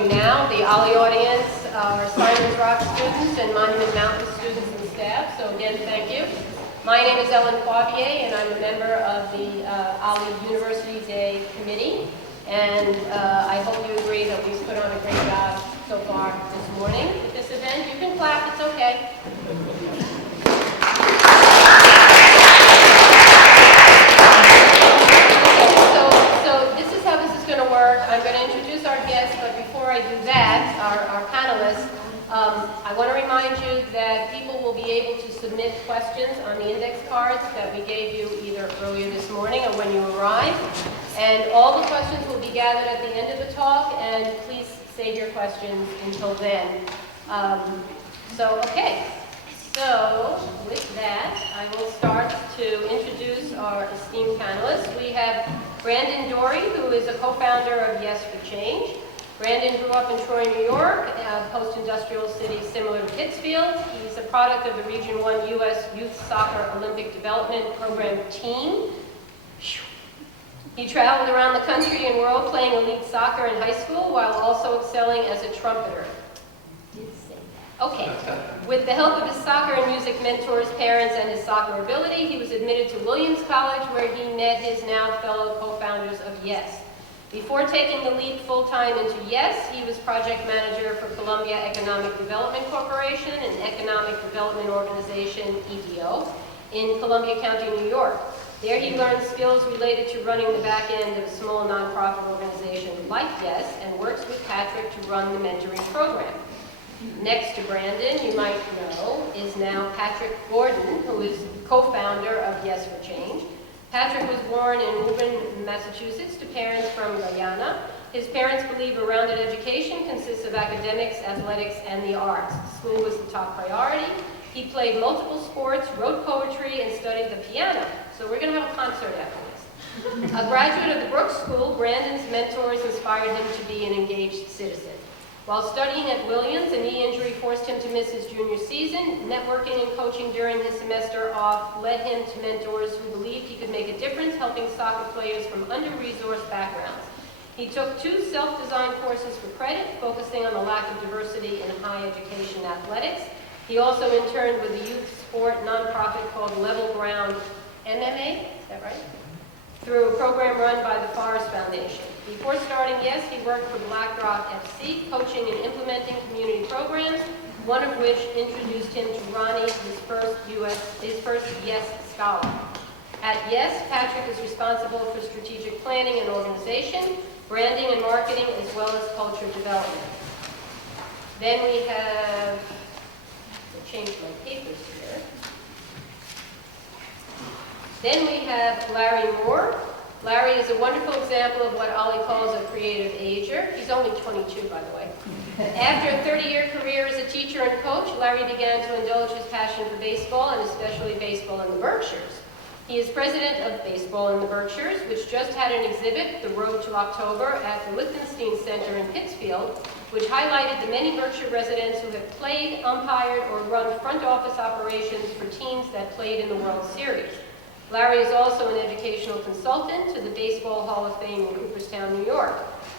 approaching now. The OLLI audience are Simon's Rock students and Monument Mountain students and staff, so again, thank you. My name is Ellen Poirier, and I'm a member of the OLLI University Day Committee, and I hope you agree that we've put on a great job so far this morning at this event. You can clap, it's okay. I'm going to introduce our guests, but before I do that, our panelists, I want to remind you that people will be able to submit questions on the index cards that we gave you either earlier this morning or when you arrived. And all the questions will be gathered at the end of the talk, and please save your questions until then. Okay. So, with that, I will start to introduce our esteemed panelists. We have Brandon Dury, who is a co-founder of Yes for Change. Brandon grew up in Troy, New York, a post-industrial city similar to Pittsfield. He's a product of the Region 1 U.S. Youth Soccer Olympic Development Program team. He traveled around the country and world playing elite soccer in high school while also excelling as a trumpeter. Okay. With the help of his soccer and music mentors, parents, and his soccer ability, he was admitted to Williams College, where he met his now fellow co-founders of Yes. Before taking the leap full-time into Yes, he was project manager for Columbia Economic Development Corporation, an economic development organization, EDO, in Columbia County, New York. There he learned skills related to running the back end of a small nonprofit organization like Yes, and works with Patrick to run the mentoring program. Next to Brandon, you might know, is now Patrick Gordon, who is co-founder of Yes for Change. Patrick was born in Woburn, Massachusetts, to parents from Guyana. His parents believe a rounded education consists of academics, athletics, and the arts. School was the top priority. He played multiple sports, wrote poetry, and studied the piano. So we're going to have a concert after this. A graduate of the Brooks School, Brandon's mentors inspired him to be an engaged citizen. While studying at Williams, a knee injury forced him to miss his junior season. Networking and coaching during his semester off led him to mentors who believed he could make a difference helping soccer players from under-resourced backgrounds. He took 2 self-designed courses for credit, focusing on the lack of diversity in high education athletics. He also interned with a youth sport nonprofit called Level Ground MMA, is that right? Through a program run by the Forest Foundation. Before starting Yes, he worked for BlackRock FC, coaching and implementing community programs, one of which introduced him to Ronnie, his first Yes scholar. At Yes, Patrick is responsible for strategic planning and organization, branding and marketing, as well as culture development. Then we have, I'll change my papers here. Then we have Larry Moore. Larry is a wonderful example of what OLLI calls a creative ager. He's only 22, by the way. After a 30-year career as a teacher and coach, Larry began to indulge his passion for baseball, and especially baseball in the Berkshires. He is president of Baseball in the Berkshires, which just had an exhibit, The Road to October, at the Lichtenstein Center in Pittsfield, which highlighted the many Berkshire residents who have played, umpired, or run front office operations for teams that played in the World Series. Larry is also an educational consultant to the Baseball Hall of Fame in Cooperstown, New York.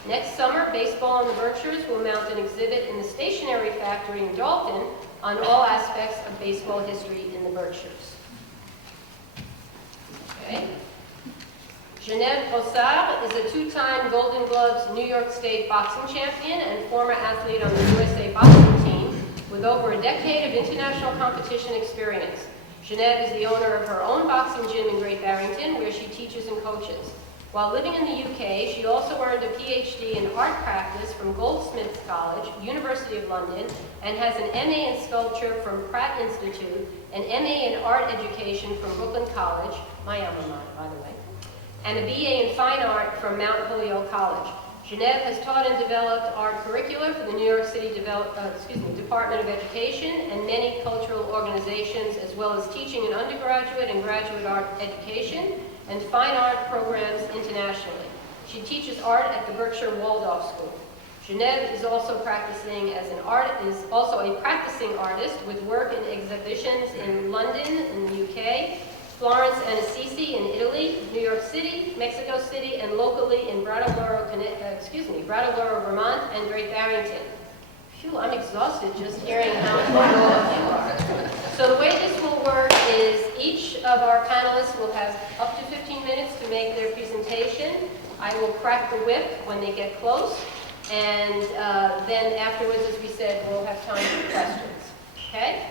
Next summer, Baseball in the Berkshires will mount an exhibit in the Stationery Factory in Dalton on all aspects of baseball history in the Berkshires. Okay. Geneve Brossard is a 2-time Golden Gloves New York State boxing champion and former athlete on the USA boxing team with over a decade of international competition experience. Geneve is the owner of her own boxing gym in Great Barrington, where she teaches and coaches. While living in the UK, she also earned a PhD in art practice from Goldsmiths College, University of London, and has an MA in sculpture from Pratt Institute, an MA in art education from Brooklyn College, my alma mater, by the way, and a BA in fine art from Mount Holyoke College. Geneve has taught and developed art curricula for the New York City Department of Education and many cultural organizations, as well as teaching in undergraduate and graduate art education and fine art programs internationally. She teaches art at the Berkshire Waldorf School. Geneve is also practicing a practicing artist with work in exhibitions in London, in the UK, Florence and Assisi in Italy, New York City, Mexico City, and locally in Brattleboro, Vermont, and Great Barrington. Phew, I'm exhausted just hearing how fun all of you are. So the way this will work is each of our panelists will have up to 15 minutes to make their presentation. I will crack the whip when they get close, and then afterwards, as we said, we'll have time for questions. Okay?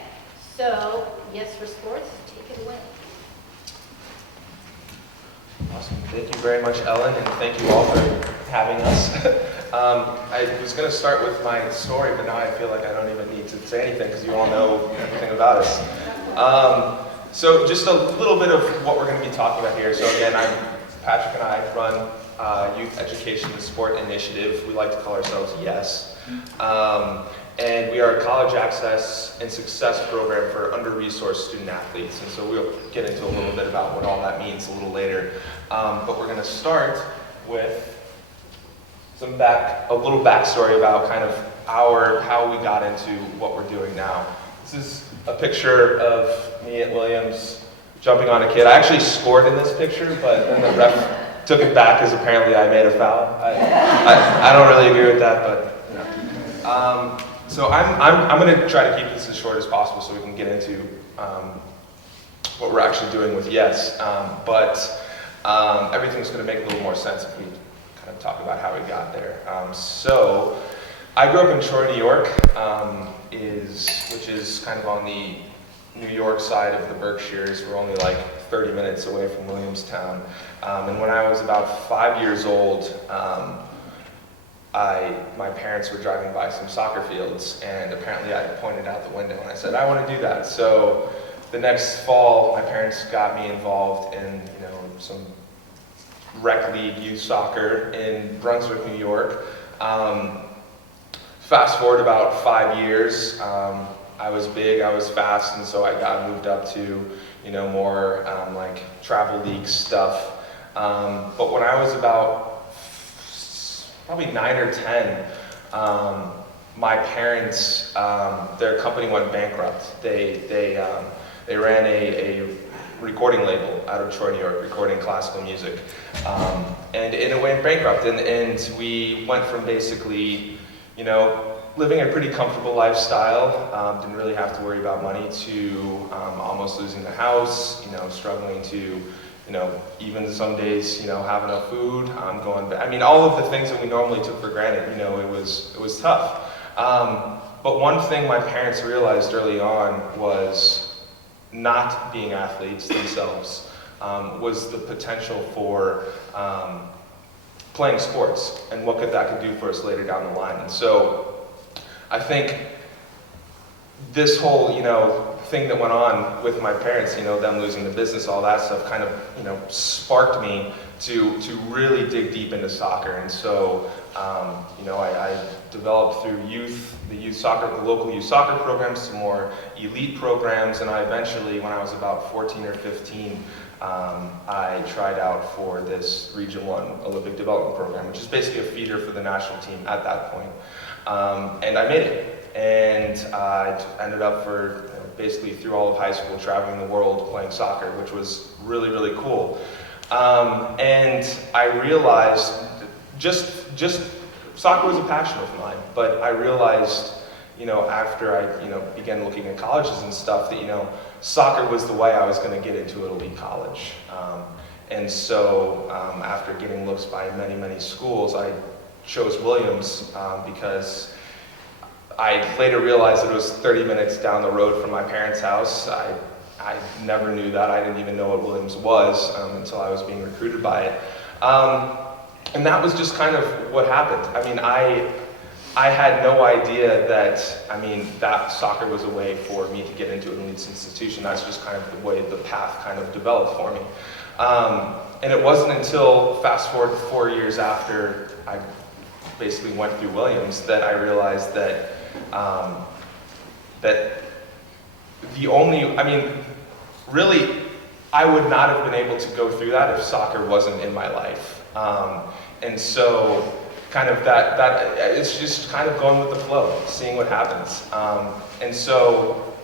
So, yes for sports, take it away. Awesome. Thank you very much, Ellen, and thank you all for having us. I was going to start with my story, but now I feel like I don't even need to say anything because you all know everything about us. So just a little bit of what we're going to be talking about here. So again, Patrick and I run Youth Education and Sport Initiative. We like to call ourselves YES. And we are a college access and success program for under-resourced student athletes. And so we'll get into a little bit about what all that means a little later. But we're going to start with a little backstory about kind of how we got into what we're doing now. This is a picture of me at Williams jumping on a kid. I actually scored in this picture, but then the ref took it back because apparently I made a foul. I don't really agree with that, but you know. So I'm going to try to keep this as short as possible so we can get into what we're actually doing with YES. But everything's going to make a little more sense if we kind of talk about how we got there. So I grew up in Troy, New York, which is kind of on the New York side of the Berkshires. We're only like 30 minutes away from Williamstown. And when I was about 5 years old, my parents were driving by some soccer fields, and apparently I pointed out the window and I said, I want to do that. So the next fall, my parents got me involved in some rec league youth soccer in Brunswick, New York. Fast forward about 5 years, I was big, I was fast, and so I got moved up to more like travel league stuff. But when I was about probably 9 or 10, my parents, their company went bankrupt. They ran a recording label out of Troy, New York, recording classical music, and it went bankrupt. And we went from basically, living a pretty comfortable lifestyle, didn't really have to worry about money, to almost losing the house, struggling to even some days, have enough food, all of the things that we normally took for granted, it was tough. But one thing my parents realized early on was not being athletes themselves, was the potential for playing sports and what that could do for us later down the line. And so I think this whole, thing that went on with my parents, them losing the business, all that stuff kind of, sparked me to really dig deep into soccer. And so, I developed through the local youth soccer programs, some more elite programs, and I eventually, when I was about 14 or 15, I tried out for this Region 1 Olympic Development Program, which is basically a feeder for the national team at that point. And I made it. And I ended up basically through all of high school traveling the world playing soccer, which was really, really cool. And I realized just soccer was a passion of mine, but I realized, after I, began looking at colleges and stuff that, soccer was the way I was going to get into an elite college. And so after getting looks by many, many schools, I chose Williams because I later realized that it was 30 minutes down the road from my parents' house. I never knew that. I didn't even know what Williams was until I was being recruited by it. And that was just kind of what happened. I had no idea that soccer was a way for me to get into an elite institution. That's just kind of the way the path kind of developed for me. And it wasn't until fast forward 4 years after I basically went through Williams that I realized that really, I would not have been able to go through that if soccer wasn't in my life. And so, kind of that it's just kind of going with the flow, seeing what happens. And so,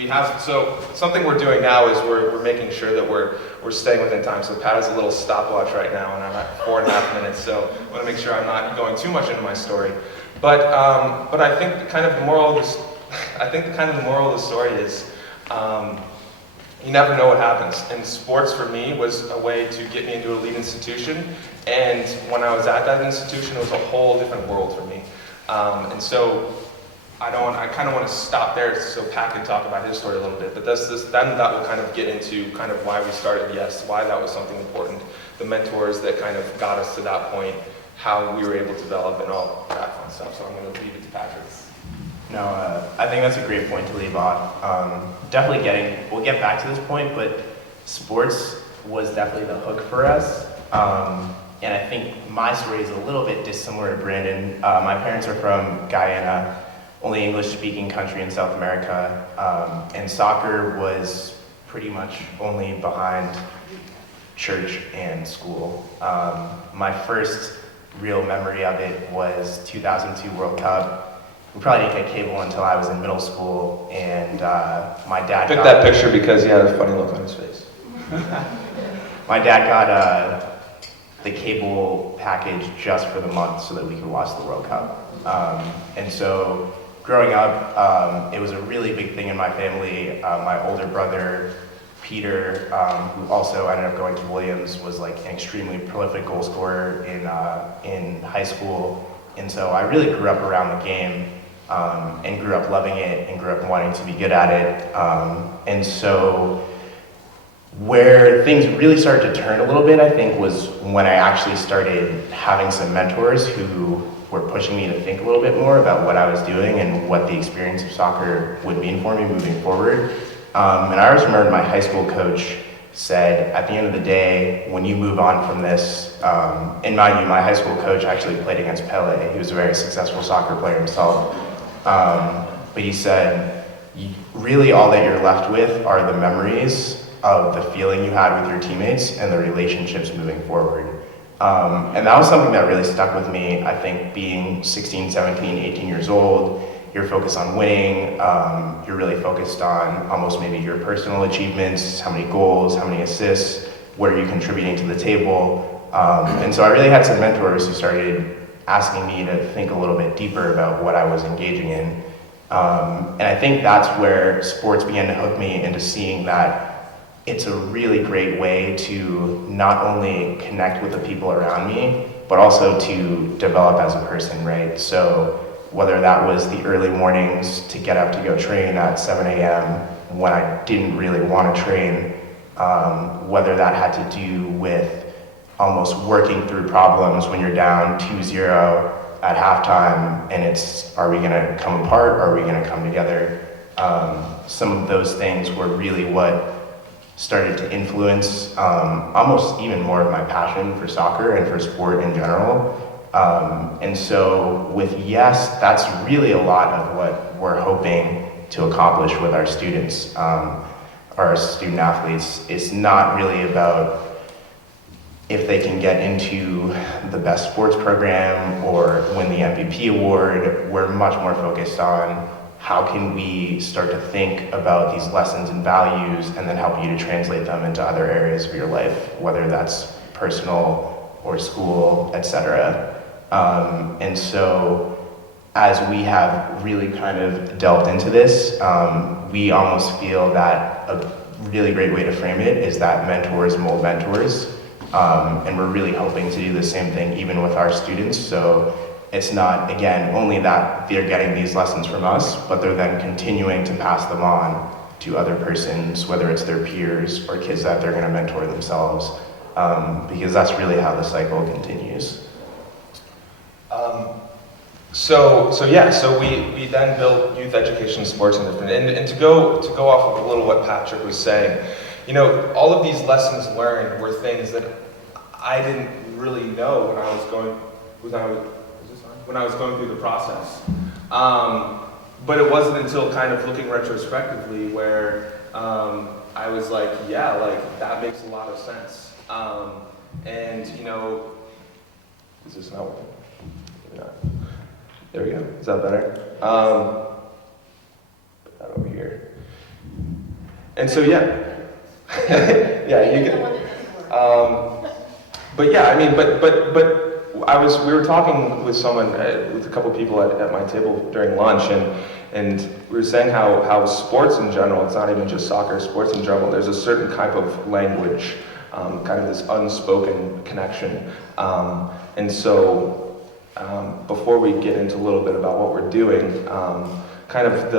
we have, so something we're doing now is we're making sure that we're staying within time. So Pat has a little stopwatch right now, and I'm at 4.5 minutes, so I want to make sure I'm not going too much into my story. But I think kind of the moral of this, the moral of the story is, you never know what happens. And sports for me was a way to get me into an elite institution. And when I was at that institution, it was a whole different world for me. And so I kind of want to stop there so Pat can talk about his story a little bit. But then that will kind of get into kind of why we started Yes, why that was something important, the mentors that kind of got us to that point, how we were able to develop, and all that fun stuff. So I'm going to leave it to Patrick. No, I think that's a great point to leave off. Definitely we'll get back to this point, but sports was definitely the hook for us. And I think my story is a little bit dissimilar to Brandon. My parents are from Guyana, only English-speaking country in South America, and soccer was pretty much only behind church and school. My first real memory of it was 2002 World Cup. We probably didn't get cable until I was in middle school, and my dad picked that picture because he had a funny look on his face. My dad got the cable package just for the month so that we could watch the World Cup. And so growing up, it was a really big thing in my family. My older brother, Peter, who also ended up going to Williams, was like an extremely prolific goal scorer in high school. And so I really grew up around the game, and grew up loving it and grew up wanting to be good at it. And so where things really started to turn a little bit, I think, was when I actually started having some mentors who were pushing me to think a little bit more about what I was doing and what the experience of soccer would mean for me moving forward. And I always remember my high school coach said, at the end of the day, when you move on from this, and mind you, my high school coach actually played against Pele. He was a very successful soccer player himself. But he said, really all that you're left with are the memories of the feeling you had with your teammates and the relationships moving forward. And that was something that really stuck with me. I think being 16, 17, 18 years old, you're focused on winning, you're really focused on almost maybe your personal achievements, how many goals, how many assists, what are you contributing to the table. And so I really had some mentors who started asking me to think a little bit deeper about what I was engaging in. And I think that's where sports began to hook me into seeing that it's a really great way to not only connect with the people around me, but also to develop as a person, right? So whether that was the early mornings to get up to go train at 7 a.m. when I didn't really want to train, whether that had to do with almost working through problems when you're down 2-0 at halftime and it's, are we gonna come apart or are we gonna come together? Some of those things were really what started to influence almost even more of my passion for soccer and for sport in general. And so with Yes, that's really a lot of what we're hoping to accomplish with our students, our student athletes. It's not really about if they can get into the best sports program or win the MVP award. We're much more focused on how can we start to think about these lessons and values and then help you to translate them into other areas of your life, whether that's personal or school, etc. And so as we have really kind of delved into this, we almost feel that a really great way to frame it is that mentors mold mentors. And we're really hoping to do the same thing even with our students. So it's not, again, only that they're getting these lessons from us, but they're then continuing to pass them on to other persons, whether it's their peers or kids that they're going to mentor themselves, because that's really how the cycle continues. So we then built youth education, sports, and different. And to go off of a little what Patrick was saying, you know, all of these lessons learned were things that I didn't really know when I was going through the process. But it wasn't until kind of looking retrospectively where I was like, yeah, like that makes a lot of sense. And you know, is this not working? Maybe not. There we go. Is that better? Put that over here. And so, yeah. Yeah, you can. But yeah, I mean, but we were talking with someone, with a couple people at my table during lunch, and we were saying how sports in general, it's not even just soccer, sports in general, there's a certain type of language, kind of this unspoken connection. And so, before we get into a little bit about what we're doing, kind of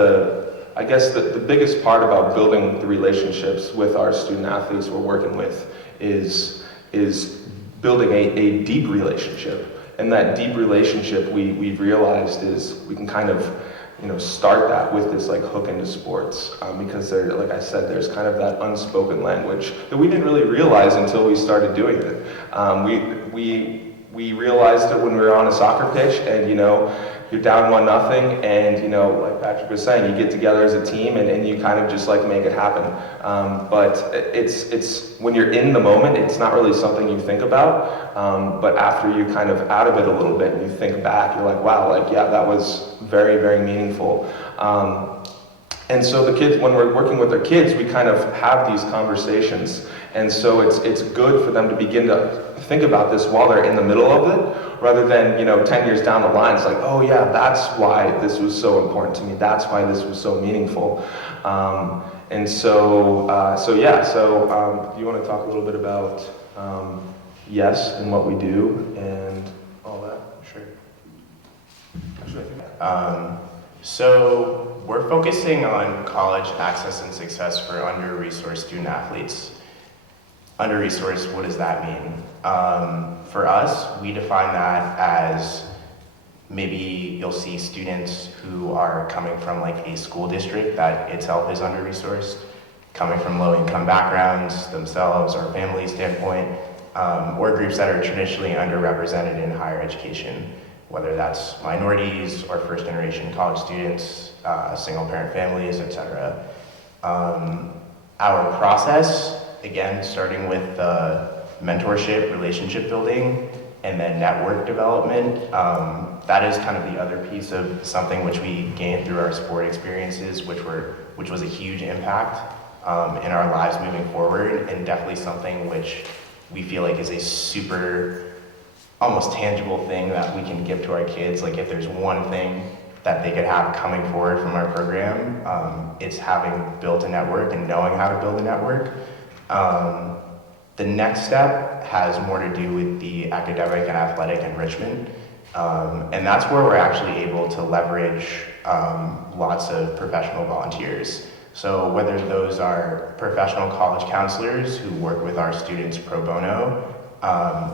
I guess the biggest part about building the relationships with our student athletes we're working with is building a deep relationship. And that deep relationship we've realized is we can kind of, start that with this like hook into sports, because there, like I said, there's kind of that unspoken language that we didn't really realize until we started doing it. We realized it when we were on a soccer pitch, and you're down 1-0, and like Patrick was saying, you get together as a team and you kind of just like make it happen. But it's when you're in the moment, it's not really something you think about. But after you're kind of out of it a little bit and you think back, you're like, wow, like yeah, that was very, very meaningful. And so the kids, when we're working with our kids, we kind of have these conversations. And so it's good for them to begin to think about this while they're in the middle of it, rather than 10 years down the line, it's like, oh yeah, that's why this was so important to me. That's why this was so meaningful. And so you want to talk a little bit about YES and what we do and all that? Sure. So we're focusing on college access and success for under-resourced student athletes. Under-resourced, what does that mean? For us, we define that as maybe you'll see students who are coming from like a school district that itself is under-resourced, coming from low-income backgrounds themselves or family standpoint, or groups that are traditionally underrepresented in higher education, whether that's minorities or first-generation college students, single-parent families, etc. Our process, again, starting with mentorship, relationship building, and then network development. That is kind of the other piece of something which we gained through our sport experiences, which was a huge impact in our lives moving forward, and definitely something which we feel like is a super, almost tangible thing that we can give to our kids. Like if there's one thing that they could have coming forward from our program, it's having built a network and knowing how to build a network. The next step has more to do with the academic and athletic enrichment. And that's where we're actually able to leverage lots of professional volunteers. So whether those are professional college counselors who work with our students pro bono,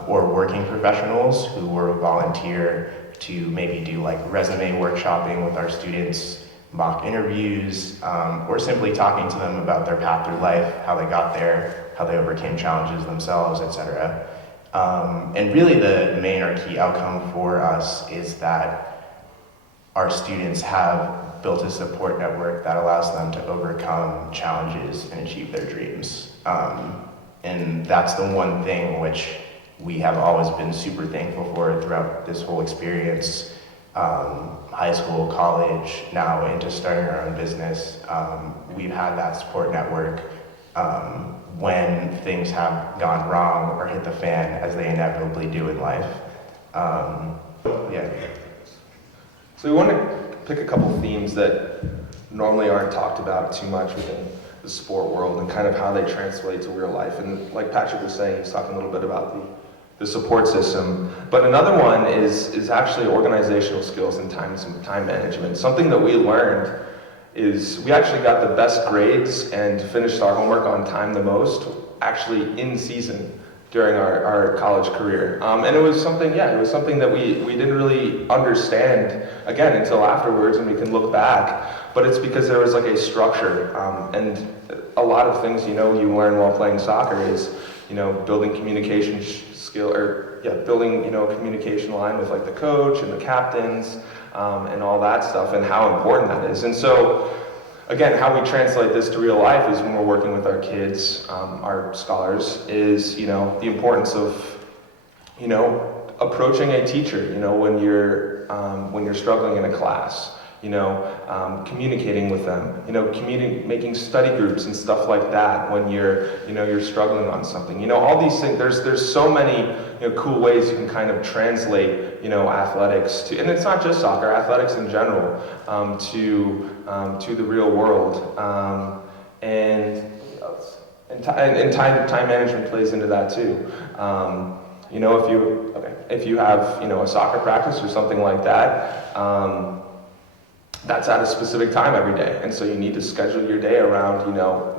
or working professionals who will volunteer to maybe do like resume workshopping with our students, mock interviews, or simply talking to them about their path through life, how they got there, how they overcame challenges themselves, etc. And really the main or key outcome for us is that our students have built a support network that allows them to overcome challenges and achieve their dreams. And that's the one thing which we have always been super thankful for throughout this whole experience. High school, college, now into starting our own business. We've had that support network when things have gone wrong or hit the fan, as they inevitably do in life. Yeah. So we want to pick a couple themes that normally aren't talked about too much within the sport world and kind of how they translate to real life. And like Patrick was saying, he's talking a little bit about the support system. But another one is actually organizational skills and time management. Something that we learned is we actually got the best grades and finished our homework on time the most actually in season during our college career. And it was something that we didn't really understand, again, until afterwards, and we can look back. But it's because there was like a structure. And a lot of things, you learn while playing soccer is, building communication building, communication line with like the coach and the captains, and all that stuff, and how important that is. And so, again, how we translate this to real life is when we're working with our kids, our scholars, is, the importance of, approaching a teacher, when you're struggling in a class, communicating with them, making study groups and stuff like that when you're struggling on something. All these things, there's so many, cool ways you can kind of translate, athletics to, and it's not just soccer, athletics in general, to the real world. And time management plays into that too. If you have, a soccer practice or something like that, that's at a specific time every day. And so you need to schedule your day around,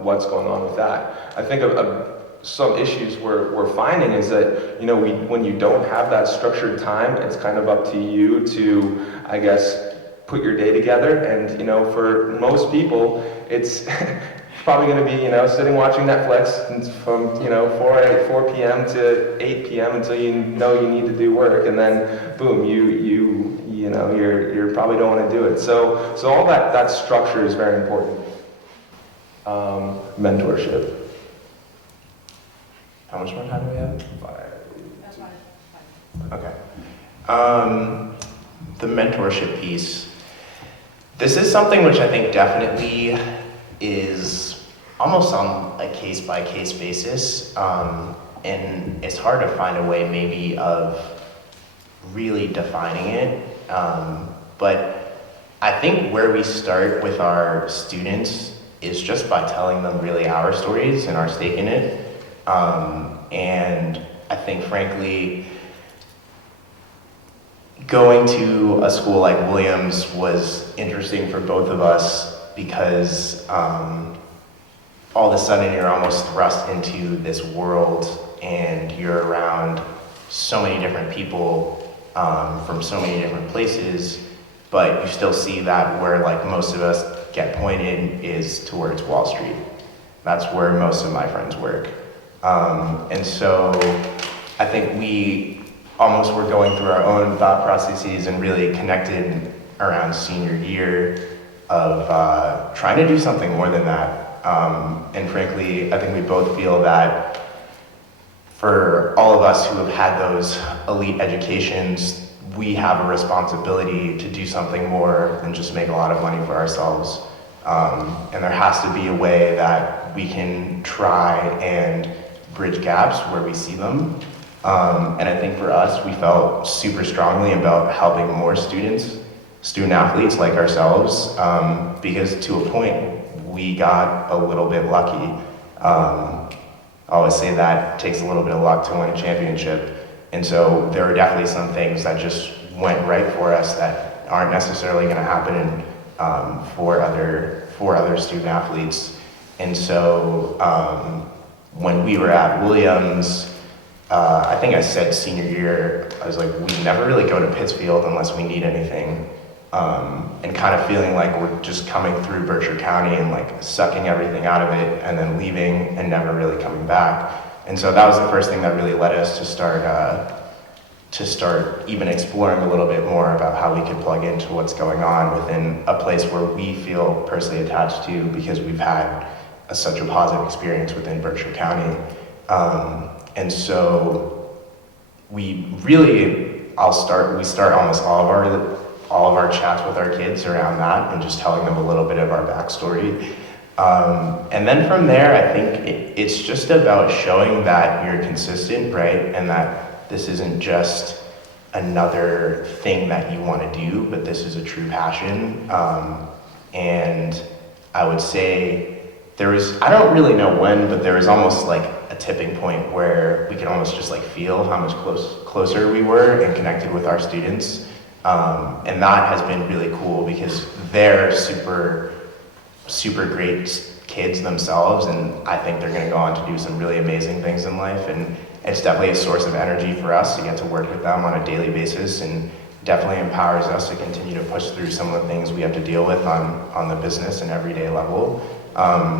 what's going on with that. I think some issues we're finding is that, when you don't have that structured time, it's kind of up to you to, I guess, put your day together. And, for most people, it's probably going to be, sitting watching Netflix from, 4 p.m. to 8 p.m. until you need to do work, and then boom, you're probably don't want to do it. So all that structure is very important. Mentorship. How much more time do we have? 5. That's fine. Okay. The mentorship piece. This is something which I think definitely is almost on a case-by-case basis, and it's hard to find a way maybe of really defining it, but I think where we start with our students is just by telling them really our stories and our stake in it, and I think frankly going to a school like Williams was interesting for both of us because all of a sudden you're almost thrust into this world and you're around so many different people from so many different places, but you still see that where like most of us get pointed is towards Wall Street. That's where most of my friends work. And so I think we almost were going through our own thought processes and really connected around senior year of trying to do something more than that. And frankly, I think we both feel that for all of us who have had those elite educations, we have a responsibility to do something more than just make a lot of money for ourselves. And there has to be a way that we can try and bridge gaps where we see them. And I think for us, we felt super strongly about helping more student athletes like ourselves, because to a point, we got a little bit lucky. I always say that it takes a little bit of luck to win a championship. And so there are definitely some things that just went right for us that aren't necessarily going to happen for other student athletes. And so when we were at Williams, I think I said senior year, I was like, we never really go to Pittsfield unless we need anything. And kind of feeling like we're just coming through Berkshire County and like sucking everything out of it and then leaving and never really coming back. And so that was the first thing that really led us to start even exploring a little bit more about how we could plug into what's going on within a place where we feel personally attached to because we've had such a positive experience within Berkshire County. And so we start almost all of our chats with our kids around that and just telling them a little bit of our backstory. And then from there, I think it's just about showing that you're consistent, right? And that this isn't just another thing that you want to do, but this is a true passion. And I would say I don't really know when, but there was almost like a tipping point where we could almost just like feel how much closer we were and connected with our students. And that has been really cool because they're super, super great kids themselves, and I think they're going to go on to do some really amazing things in life, and it's definitely a source of energy for us to get to work with them on a daily basis, and definitely empowers us to continue to push through some of the things we have to deal with on the business and everyday level.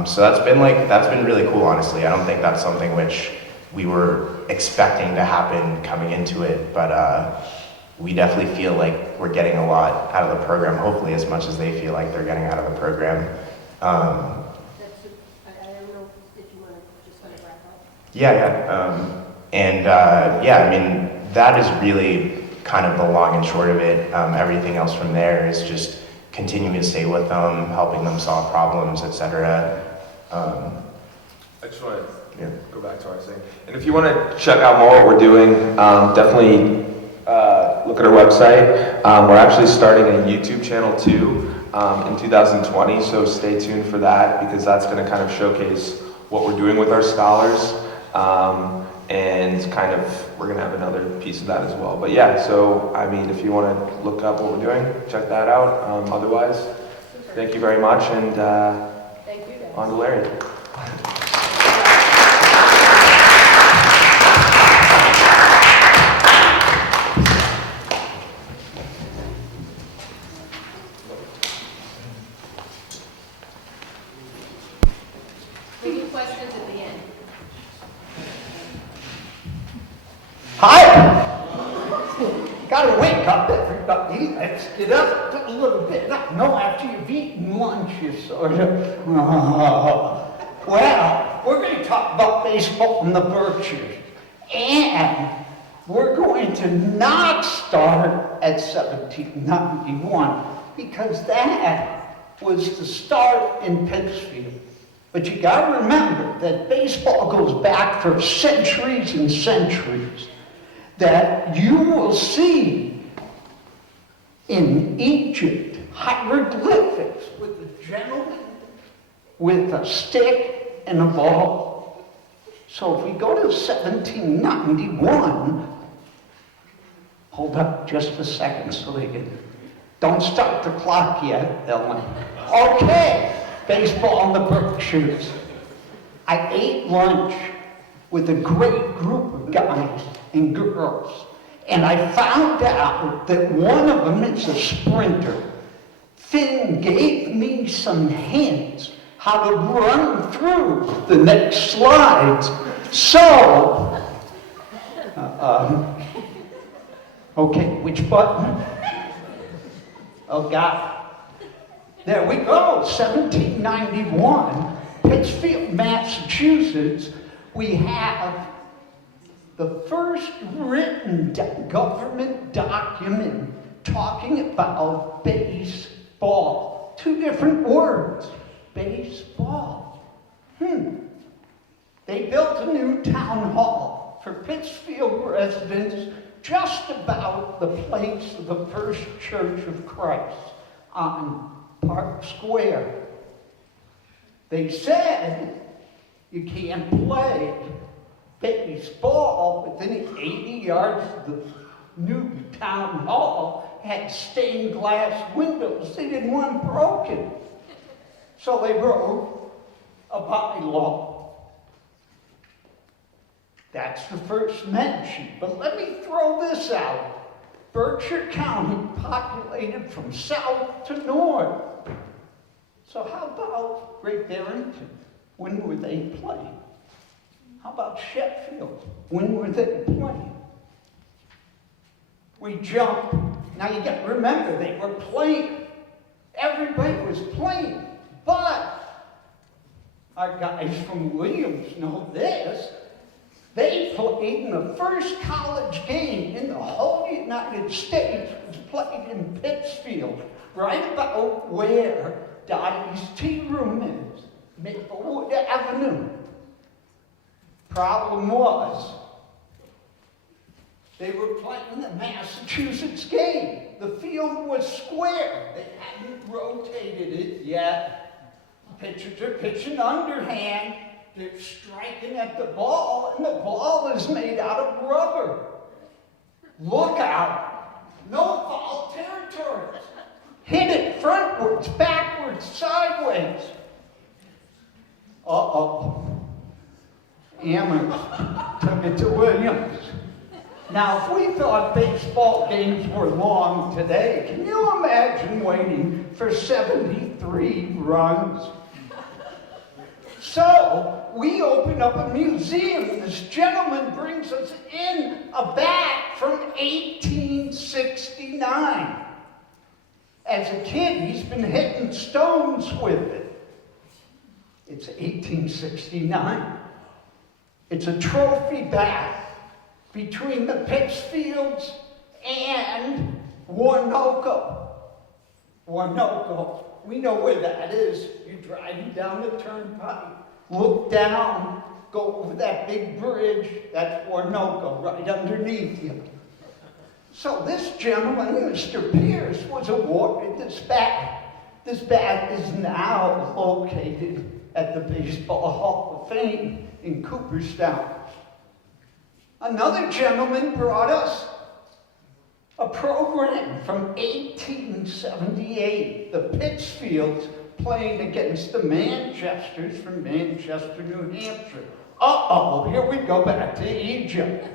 So that's been really cool, honestly. I don't think that's something which we were expecting to happen coming into it, but we definitely feel like we're getting a lot out of the program, hopefully as much as they feel like they're getting out of the program. I don't know if you want to just kind of wrap up. I mean, that is really kind of the long and short of it. Everything else from there is just continuing to stay with them, helping them solve problems, etc. I just want to Yeah. go back to what I was saying. And if you want to check out more what we're doing, definitely look at our website. We're actually starting a YouTube channel too in 2020, so stay tuned for that because that's going to kind of showcase what we're doing with our scholars. And kind of, we're going to have another piece of that as well. But yeah, so I mean, if you want to look up what we're doing, check that out. Otherwise, thank you very much, and Thank you, guys. on to Larry. We'll do questions at the end. Hi! Gotta wake up, everybody. Let's get up a little bit. No, after you've eaten lunch, you sort of. Well, we're going to talk about baseball in the Berkshires. And we're going to not start at 1791 because that was the start in Pittsfield. But you gotta remember that baseball goes back for centuries and centuries. That you will see in Egypt hieroglyphics with a gentleman with a stick and a ball. So if we go to 1791, hold up just a second so they can, don't start the clock yet, Ellen. Okay, baseball in the Berkshires. I ate lunch with a great group of guys and girls, and I found out that one of them is a sprinter. Finn gave me some hints how to run through the next slides. So, okay, which button? Oh, God. There we go, 1791, Pittsfield, Massachusetts. We have the first written government document talking about baseball. Two different words, baseball. They built a new town hall for Pittsfield residents just about the place of the First Church of Christ on Park Square. They said you can't play baseball within 80 yards of the new town hall. Had stained glass windows. They didn't want them broken. So they wrote a bylaw. That's the first mention. But let me throw this out. Berkshire County populated from south to north. So how about Great Barrington? When were they playing? How about Sheffield? When were they playing? We jump. Now you got to remember, they were playing. Everybody was playing. But our guys from Williams know this. They played in the first college game in the whole United States was played in Pittsfield, right about where Dottie's Tea Room is, Maplewood Avenue. Problem was, they were playing the Massachusetts game. The field was square. They hadn't rotated it yet. Pitchers are pitching underhand. They're striking at the ball, and the ball is made out of rubber. Look out. No foul territories. Hit it frontwards, backwards, sideways. Uh-oh. Amherst took it to Williams. Now, if we thought baseball games were long today, can you imagine waiting for 73 runs? So, we open up a museum. This gentleman brings us in a bat from 1869. As a kid, he's been hitting stones with it. It's 1869. It's a trophy bat between the Pittsfields and Winoka. Winoka. We know where that is. You're driving down the turnpike, look down, go over that big bridge, that's Winoka, right underneath you. So this gentleman, Mr. Pierce, was awarded this bat. This bat is now located at the Baseball Hall of Fame in Cooperstown. Another gentleman brought us a program from 1878, the Pittsfields playing against the Manchesters from Manchester, New Hampshire. Uh-oh, here we go back to Egypt.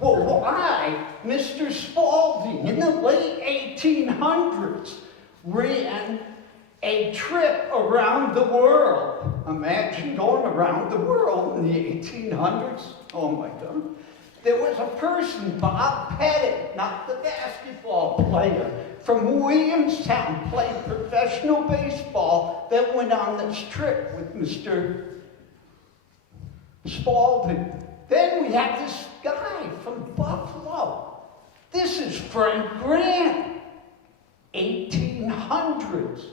Well, why? Mr. Spalding, in the late 1800s, ran a trip around the world. Imagine going around the world in the 1800s. Oh my God. There was a person, Bob Pettit, not the basketball player, from Williamstown, played professional baseball, that went on this trip with Mr. Spalding. Then we have this guy from Buffalo. This is Frank Grant, 1800s.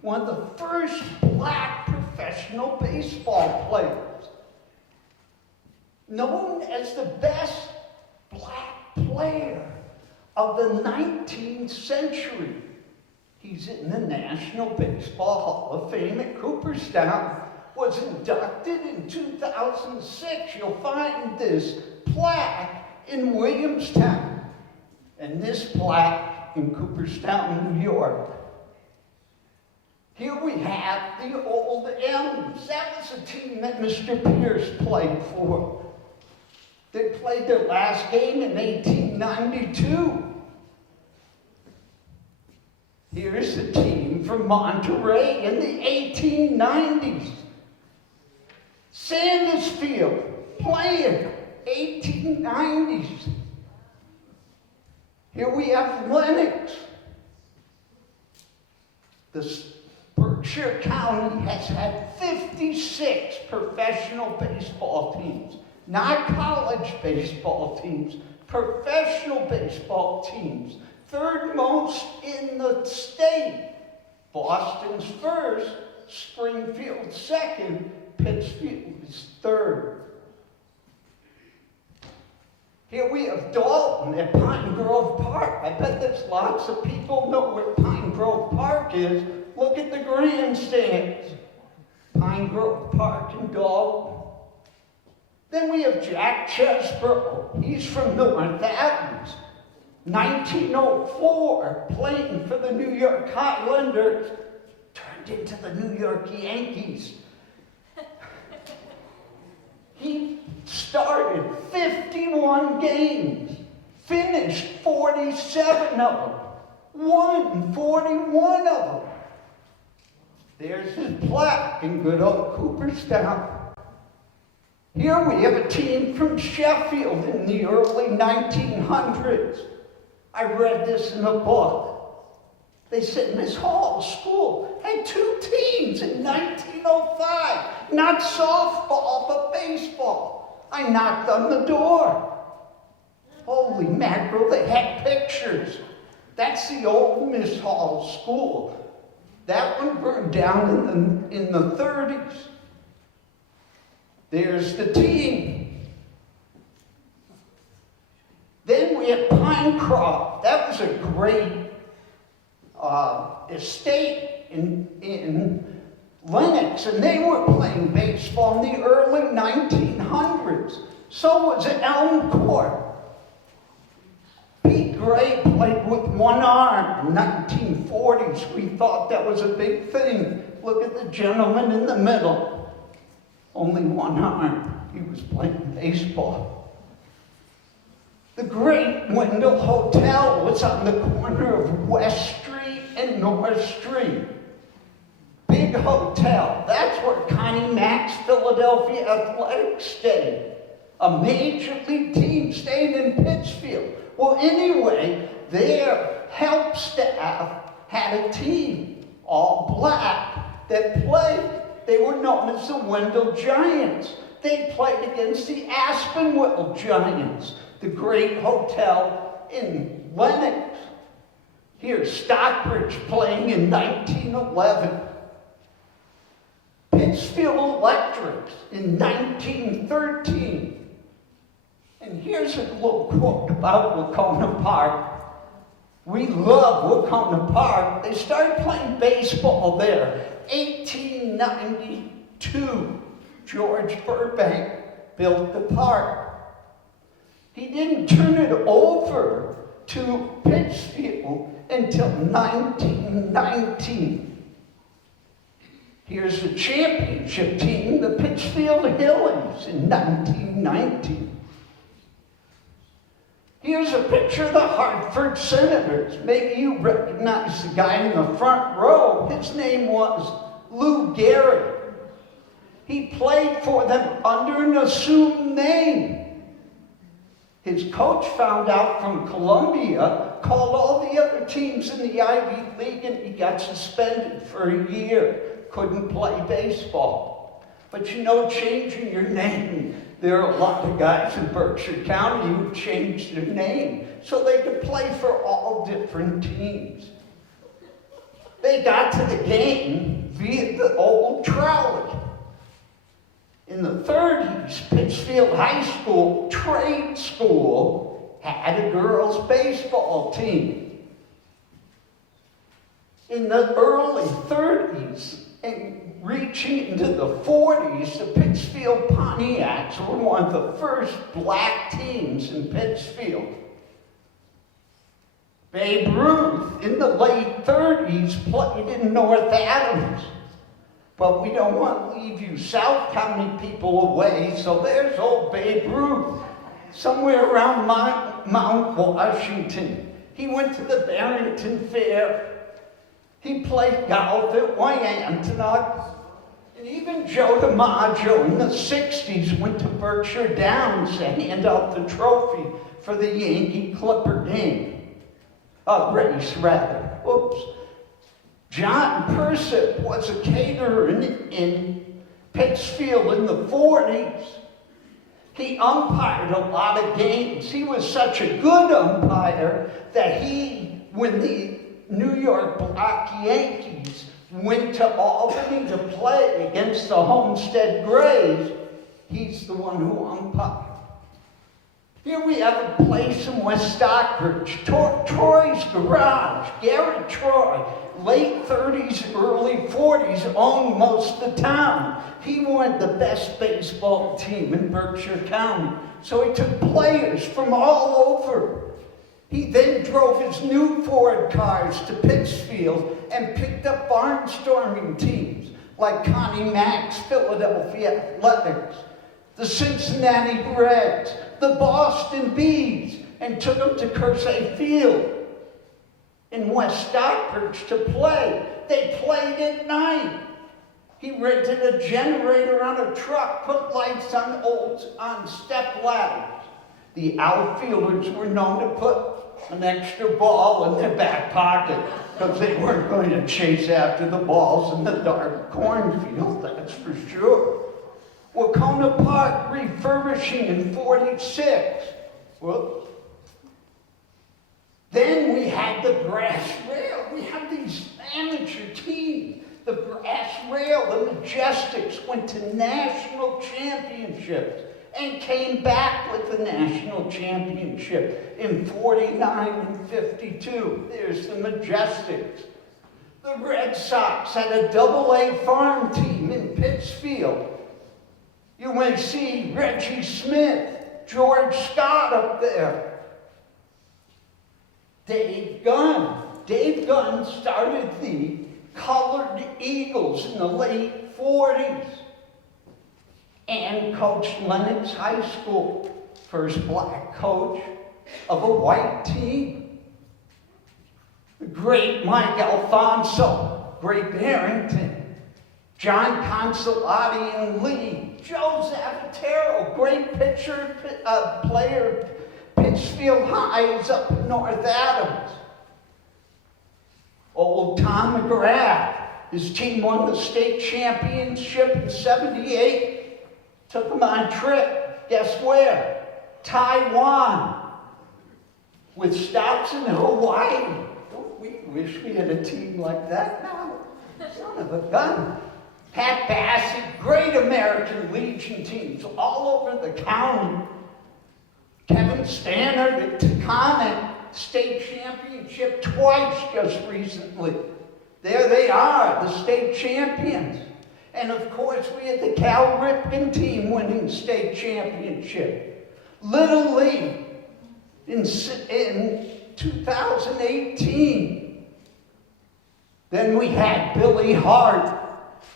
One of the first black professional baseball players. Known as the best black player of the 19th century. He's in the National Baseball Hall of Fame at Cooperstown. Was inducted in 2006. You'll find this plaque in Williamstown. And this plaque in Cooperstown, New York. Here we have the Old Elms. That was a team that Mr. Pierce played for. They played their last game in 1892. Here's a team from Monterey in the 1890s. Sandusfield playing 1890s. Here we have Lenox. The Berkshire County has had 56 professional baseball teams. Not college baseball teams, professional baseball teams. Third most in the state. Boston's first, Springfield second, Pittsfield is third. Here we have Dalton at Pine Grove Park. I bet there's lots of people know where Pine Grove Park is. Look at the grandstands. Pine Grove Park in Dalton. Then we have Jack Chesbrough. He's from North Adams. 1904, playing for the New York Highlanders, turned into the New York Yankees. He started 51 games, finished 47 of them, won 41 of them. There's his plaque in good old Cooperstown. Here we have a team from Sheffield in the early 1900s. I read this in a book. They said Miss Hall's school had 2 teams in 1905. Not softball, but baseball. I knocked on the door. Holy mackerel, they had pictures. That's the old Miss Hall's school. That one burned down in the 30s. There's the team. Then we have Pinecroft. That was a great estate in Lenox, and they were playing baseball in the early 1900s. So was Elm Court. Pete Gray played with one arm in the 1940s. We thought that was a big thing. Look at the gentleman in the middle. Only one arm. He was playing baseball. The Great Wendell Hotel was on the corner of West Street and North Street. Big hotel. That's where Connie Mack's Philadelphia Athletics stayed. A major league team stayed in Pittsfield. Well, anyway, their help staff had a team, all black, that played. They were known as the Wendell Giants. They played against the Aspinwall Giants, the great hotel in Lenox. Here's Stockbridge playing in 1911. Pittsfield Electrics in 1913. And here's a little quote about Wacona Park. We love Wacona Park. They started playing baseball there. 1892, George Burbank built the park. He didn't turn it over to Pittsfield until 1919. Here's the championship team, the Pittsfield Hillies, in 1919. Here's a picture of the Hartford Senators. Maybe you recognize the guy in the front row. His name was Lou Gehrig. He played for them under an assumed name. His coach found out from Columbia, called all the other teams in the Ivy League, and he got suspended for a year. Couldn't play baseball. But you know, changing your name, there are a lot of guys in Berkshire County who changed their name so they could play for all different teams. They got to the game via the old trolley. In the 30s, Pittsfield High School trade school had a girls' baseball team. In the early 30s and reaching into the 40s, the Pittsfield Pontiacs were one of the first black teams in Pittsfield. Babe Ruth, in the late 30s, played in North Adams. But we don't want to leave you South County people away, so there's old Babe Ruth, somewhere around Mount Washington. He went to the Barrington Fair. He played golf at Wyandotte. And even Joe DiMaggio in the 60s went to Berkshire Downs to hand out the trophy for the Yankee Clipper game. Race, rather. Oops. John Persip was a caterer in Pittsfield in the 40s. He umpired a lot of games. He was such a good umpire that when the New York Black Yankees went to Albany to play against the Homestead Grays, he's the one who umpired. Here we have a place in West Stockbridge, Troy's Garage. Garrett Troy, late 30s, early 40s, owned most of the town. He wanted the best baseball team in Berkshire County, so he took players from all over. He then drove his new Ford cars to Pittsfield and picked up barnstorming teams like Connie Mack's Philadelphia Athletics, the Cincinnati Reds, the Boston Bees, and took them to Kersey Field in West Stockbridge to play. They played at night. He rented a generator on a truck, put lights on step ladders. The outfielders were known to put an extra ball in their back pocket because they weren't going to chase after the balls in the dark cornfield, that's for sure. Wacona Park refurbishing in 46. Whoops. Then we had the brass rail. We had these amateur teams. The brass rail, the Majestics, went to national championships and came back with the national championship in 49 and 52. There's the Majestics. The Red Sox had a AA farm team in Pittsfield. You may see Reggie Smith, George Scott up there. Dave Gunn. Dave Gunn started the Colored Eagles in the late 40s and coached Lenox High School, first black coach of a white team. The great Mike Alfonso, Great Barrington, John Consolati and Lee, Joe Zavatero, great player, Pittsfield Highs up in North Adams. Old Tom McGrath, his team won the state championship in 78. Took them on a trip, guess where? Taiwan, with stops in Hawaii. We wish we had a team like that now. Son of a gun. Pat Bassett, great American Legion teams all over the county. Kevin Stannard at Taconic, state championship twice just recently. There they are, the state champions. And of course, we had the Cal Ripken team winning state championship. Little League in 2018. Then we had Billy Hart,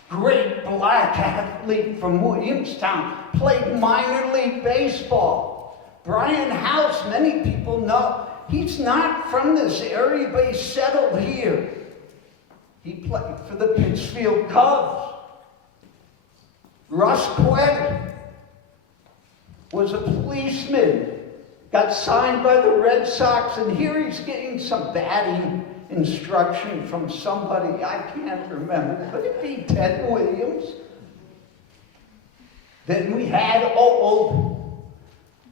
great black athlete from Williamstown, played minor league baseball. Brian House, many people know, he's not from this area, but he settled here. He played for the Pittsfield Cubs. Russ Quegg was a policeman, got signed by the Red Sox, and here he's getting some batting instruction from somebody, I can't remember. Could it be Ted Williams? Then we had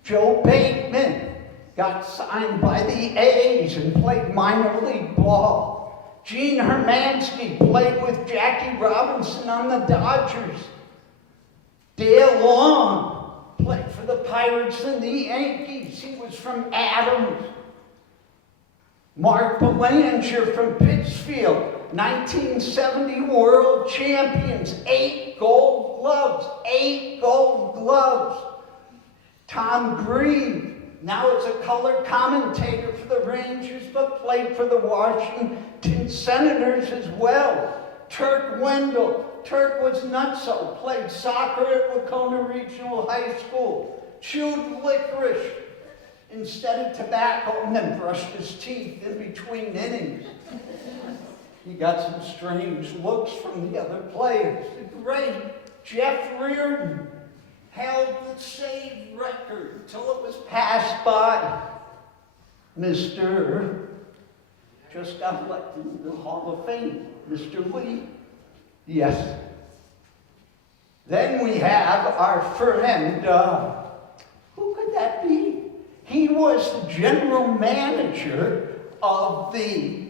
Joe Bateman, got signed by the A's and played minor league ball. Gene Hermansky played with Jackie Robinson on the Dodgers. Dale Long played for the Pirates and the Yankees. He was from Adams. Mark Belanger from Pittsfield, 1970 world champions, 8 gold gloves, 8 gold gloves. Tom Green, now is a color commentator for the Rangers, but played for the Washington Senators as well. Turk Wendell, Turk was nutso, played soccer at Wacona Regional High School, chewed licorice instead of tobacco, and then brushed his teeth in between innings. He got some strange looks from the other players. The great Jeff Reardon held the save record until it was passed by Mr. just got elected to the Hall of Fame, Mr. Lee. Yes. Then we have our friend, who could that be? He was the general manager of the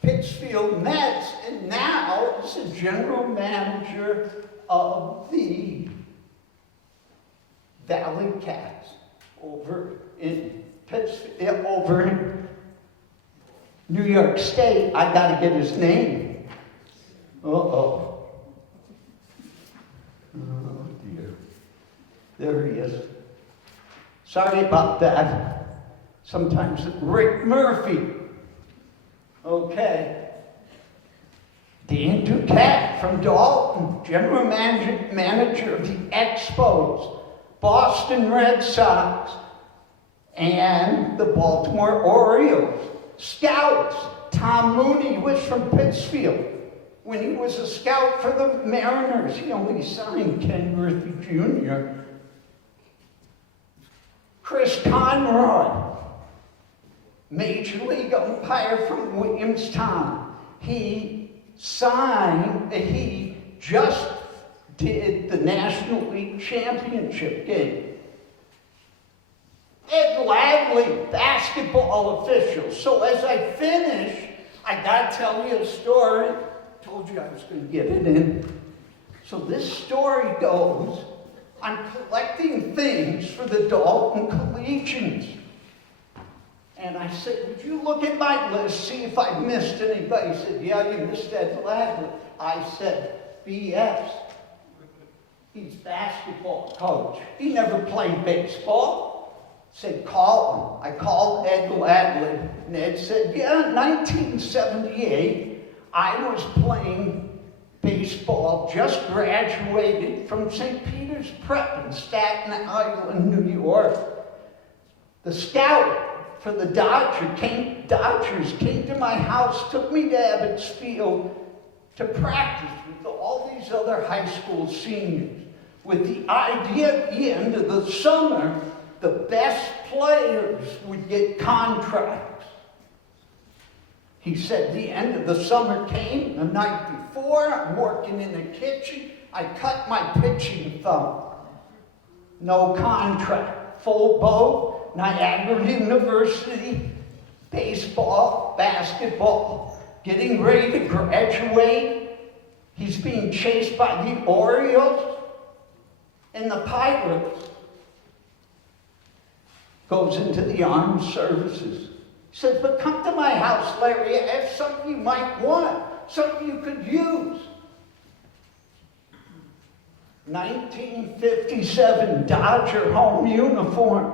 Pittsfield Mets, and now is the general manager of the Valley Cats over in Pittsfield, over in New York State. I gotta get his name. Oh dear. There he is. Sorry about that. Sometimes Rick Murphy. Okay. Dan Duquette from Dalton, general manager of the Expos, Boston Red Sox, and the Baltimore Orioles. Scouts, Tom Mooney was from Pittsfield. When he was a scout for the Mariners, he only signed Ken Griffey Jr. Chris Conroy, Major League umpire from Williamstown. He just did the National League Championship game. Ed Ladley, basketball official. So as I finish, I gotta tell you a story. Told you I was gonna get it in. So this story goes, I'm collecting things for the Dalton Collegians. And I said, would you look at my list, see if I missed anybody? He said, yeah, you missed Ed Ladley. I said, BS. He's basketball coach. He never played baseball. Said, call him. I called Ed Ladley, and Ed said, yeah, in 1978, I was playing baseball, just graduated from St. Peter's Prep in Staten Island, New York. The scout for the Dodgers came to my house, took me to Ebbetsfield to practice with all these other high school seniors, with the idea at the end of the summer, the best players would get contracts. He said the end of the summer came, the night before, I'm working in the kitchen, I cut my pitching thumb. No contract, full boat, Niagara University, baseball, basketball, getting ready to graduate. He's being chased by the Orioles and the Pirates. Goes into the armed services. Says, but come to my house, Larry. I have something you might want, something you could use. 1957 Dodger home uniform.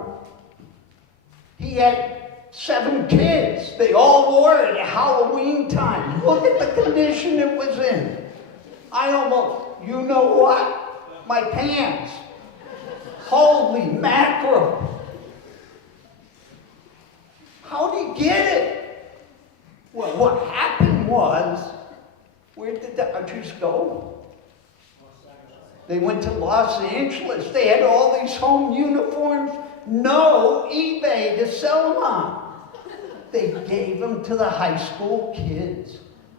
He had 7 kids. They all wore it at Halloween time. Look at the condition it was in. I almost, you know what? My pants. Holy mackerel. How'd he get it? Well, what happened was, where did the Dodgers go? They went to Los Angeles. They had all these home uniforms. No eBay to sell them on. They gave them to the high school kids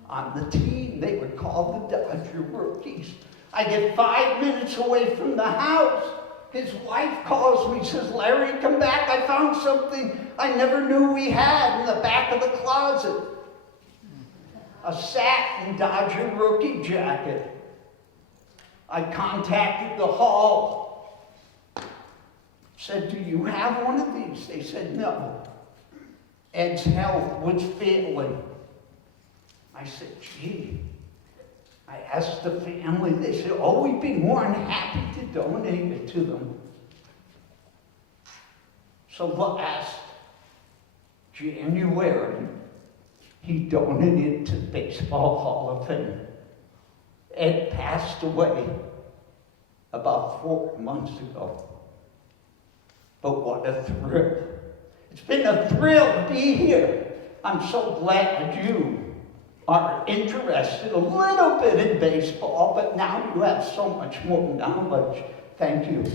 on the team. They were called the Dodger rookies. I get 5 minutes away from the house. His wife calls me, says, Larry, come back. I found something I never knew we had in the back of the closet. A satin Dodger rookie jacket. I contacted the hall. Said, do you have one of these? They said, no. Ed's health was failing. I said, gee. I asked the family. They said, oh, we'd be more than happy to donate it to them. So last January, he donated it to the Baseball Hall of Fame. Ed passed away about 4 months ago. But what a thrill. It's been a thrill to be here. I'm so glad you are interested a little bit in baseball, but now you have so much more knowledge. Thank you.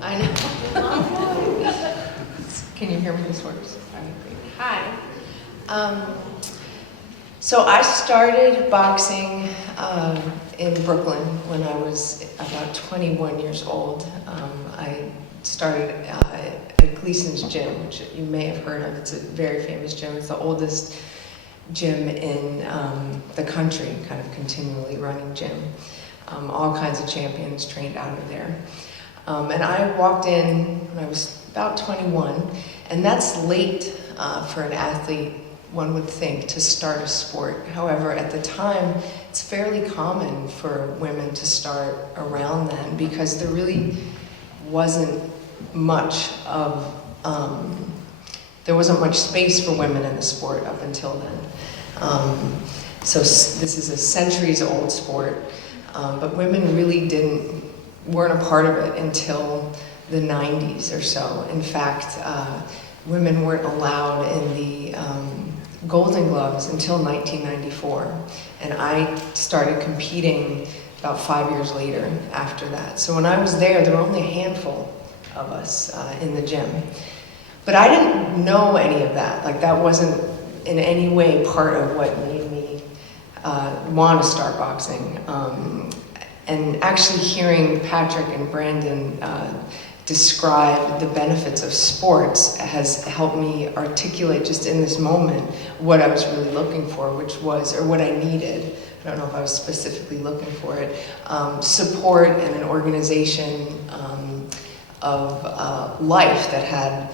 I know. Can you hear me? This works. Hi. So I started boxing in Brooklyn when I was about 21 years old. I started at Gleason's Gym, which you may have heard of. It's a very famous gym. It's the oldest gym in the country, kind of continually running gym. All kinds of champions trained out of there. And I walked in when I was about 21, and that's late for an athlete, one would think, to start a sport. However, at the time, it's fairly common for women to start around then because there really wasn't much of, there wasn't much space for women in the sport up until then. So this is a centuries-old sport, but women really weren't a part of it until the 90s or so. In fact, women weren't allowed in the Golden Gloves until 1994. And I started competing about 5 years later after that. So when I was there were only a handful of us in the gym. But I didn't know any of that. Like, that wasn't in any way part of what made me want to start boxing. And actually hearing Patrick and Brandon describe the benefits of sports has helped me articulate just in this moment what I was really looking for, which was, or what I needed. I don't know if I was specifically looking for it. Support and an organization of life that had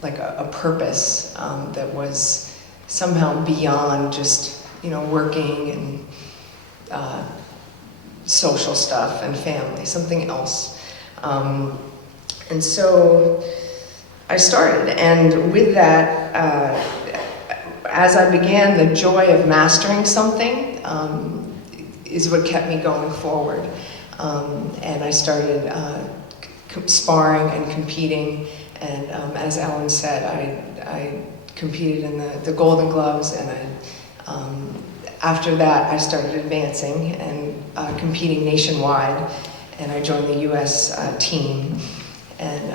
like a purpose that was somehow beyond just, working and social stuff and family, something else. And so I started, and with that, as I began, the joy of mastering something is what kept me going forward. And I started sparring and competing, and as Ellen said, I competed in the Golden Gloves, and after that I started advancing and competing nationwide, and I joined the U.S. team and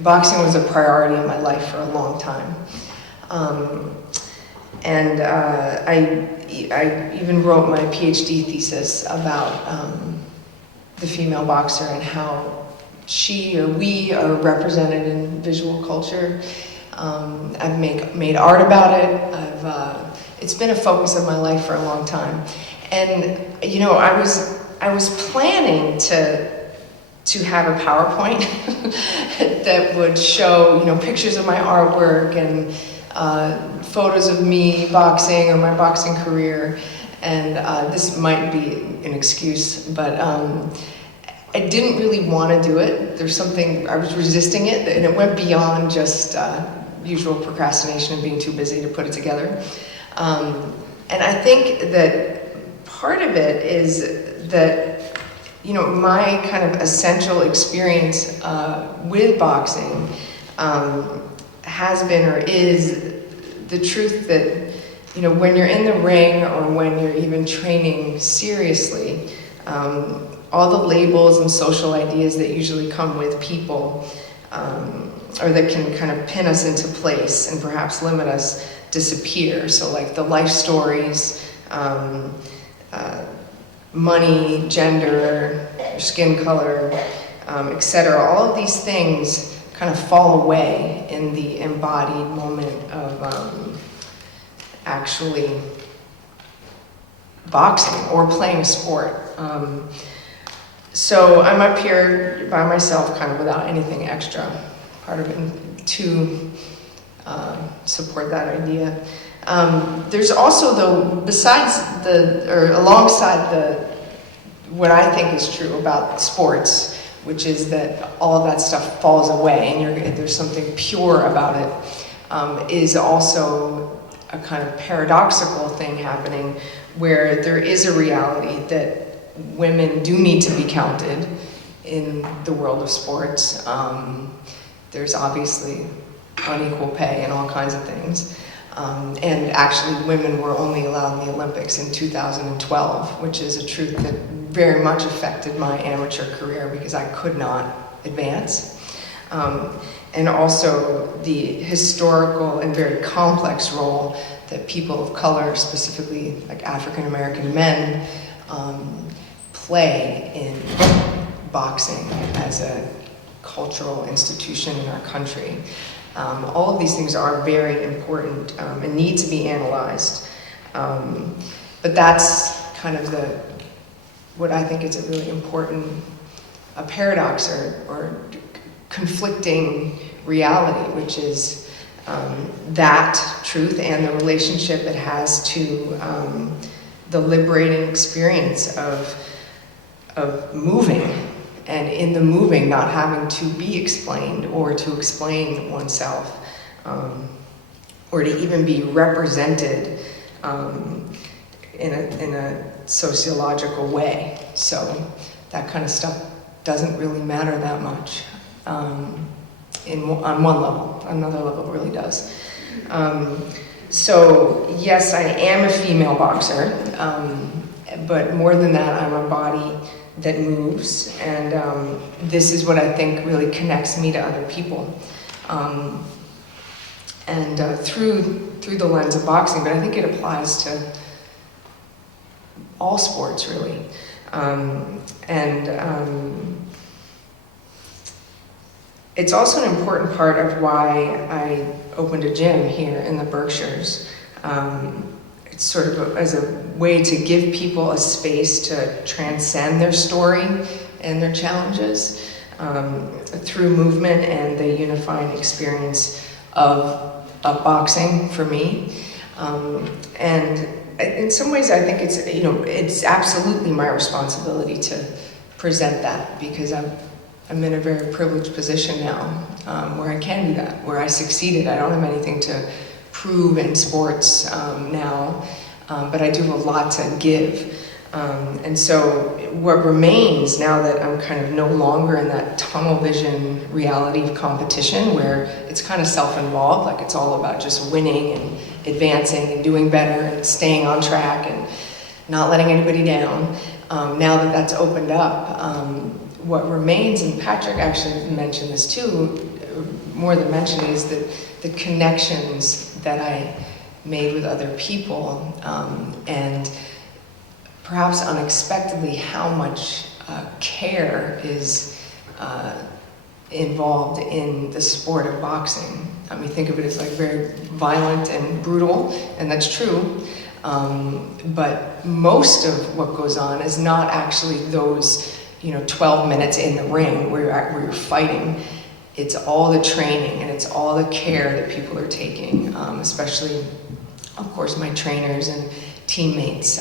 boxing was a priority in my life for a long time. I even wrote my PhD thesis about the female boxer and how she or we are represented in visual culture. I've made art about it. It's been a focus of my life for a long time. And, you know, I was planning to have a PowerPoint that would show, you know, pictures of my artwork and photos of me boxing or my boxing career. And this might be an excuse, but I didn't really want to do it. There's something, I was resisting it, and it went beyond just usual procrastination and being too busy to put it together. And I think that part of it is that, you know, my kind of essential experience with boxing has been or is the truth that, you know, when you're in the ring or when you're even training seriously, all the labels and social ideas that usually come with people, or that can kind of pin us into place and perhaps limit us, disappear. So like the life stories, money, gender, skin color, etc. All of these things kind of fall away in the embodied moment of actually boxing or playing a sport. So I'm up here by myself, kind of without anything extra, part of it to support that idea. There's also, though, alongside what I think is true about sports, which is that all of that stuff falls away and there's something pure about it, is also a kind of paradoxical thing happening where there is a reality that women do need to be counted in the world of sports. There's obviously unequal pay and all kinds of things. And actually women were only allowed in the Olympics in 2012, which is a truth that very much affected my amateur career because I could not advance. And also the historical and very complex role that people of color, specifically like African American men, play in boxing as a cultural institution in our country. All of these things are very important and need to be analyzed. But that's kind of what I think is a really important, a paradox or conflicting reality, which is that truth and the relationship it has to the liberating experience of moving, and in the moving not having to be explained or to explain oneself, or to even be represented in a sociological way. So that kind of stuff doesn't really matter that much on one level. Another level it really does. So yes, I am a female boxer, but more than that, I'm a body that moves, and this is what I think really connects me to other people, and through the lens of boxing, but I think it applies to all sports really, it's also an important part of why I opened a gym here in the Berkshires. It's sort of as a way to give people a space to transcend their story and their challenges through movement and the unifying experience of boxing for me. And in some ways, I think it's absolutely my responsibility to present that, because I'm in a very privileged position now where I can do that, where I succeeded. I don't have anything to prove in sports now, but I do have a lot to give. And so what remains now that I'm kind of no longer in that tunnel vision reality of competition where it's kind of self-involved, like it's all about just winning and advancing and doing better and staying on track and not letting anybody down. Now that that's opened up, what remains, and Patrick actually mentioned this too, more than mentioned, is that the connections that I made with other people, and perhaps unexpectedly how much care is involved in the sport of boxing. I mean, think of it as like very violent and brutal, and that's true. But most of what goes on is not actually those, 12 minutes in the ring where you're fighting. It's all the training and it's all the care that people are taking, especially, of course, my trainers and teammates,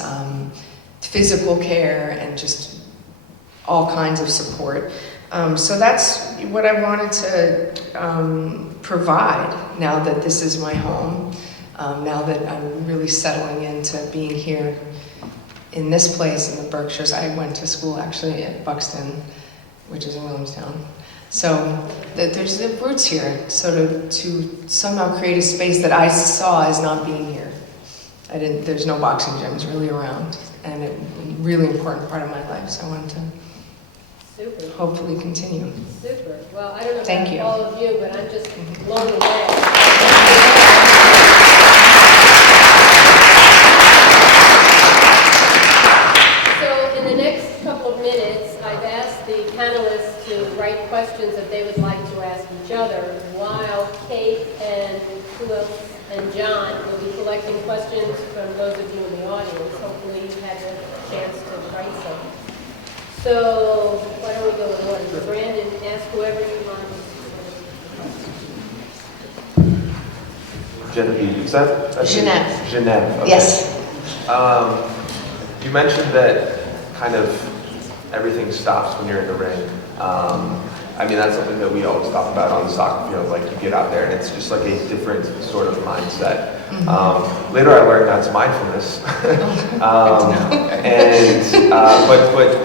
physical care and just all kinds of support. So that's what I wanted to provide now that this is my home, now that I'm really settling into being here in this place in the Berkshires. I went to school actually at Buxton, which is in Williamstown. So there's the roots here, sort of to somehow create a space that I saw as not being here. There's no boxing gyms really around, and a really important part of my life, so I wanted to Super. hopefully continue. Super. Well, I don't know Thank about you. all of you, but I'm just blown away. So in the next couple of minutes, I've asked the panelists to write questions that they would like to ask each other, while Kate and Philip and John will be collecting questions from those of you in the audience. Hopefully you had a chance to write some. So, why don't we go in order? Brandon, ask whoever you want. Genevieve, is that? Geneve. Geneve, okay. Yes. You mentioned that kind of everything stops when you're in the ring. I mean, that's something that we always talk about on the soccer field. Like, you get out there and it's just like a different sort of mindset. Later I learned that's mindfulness. But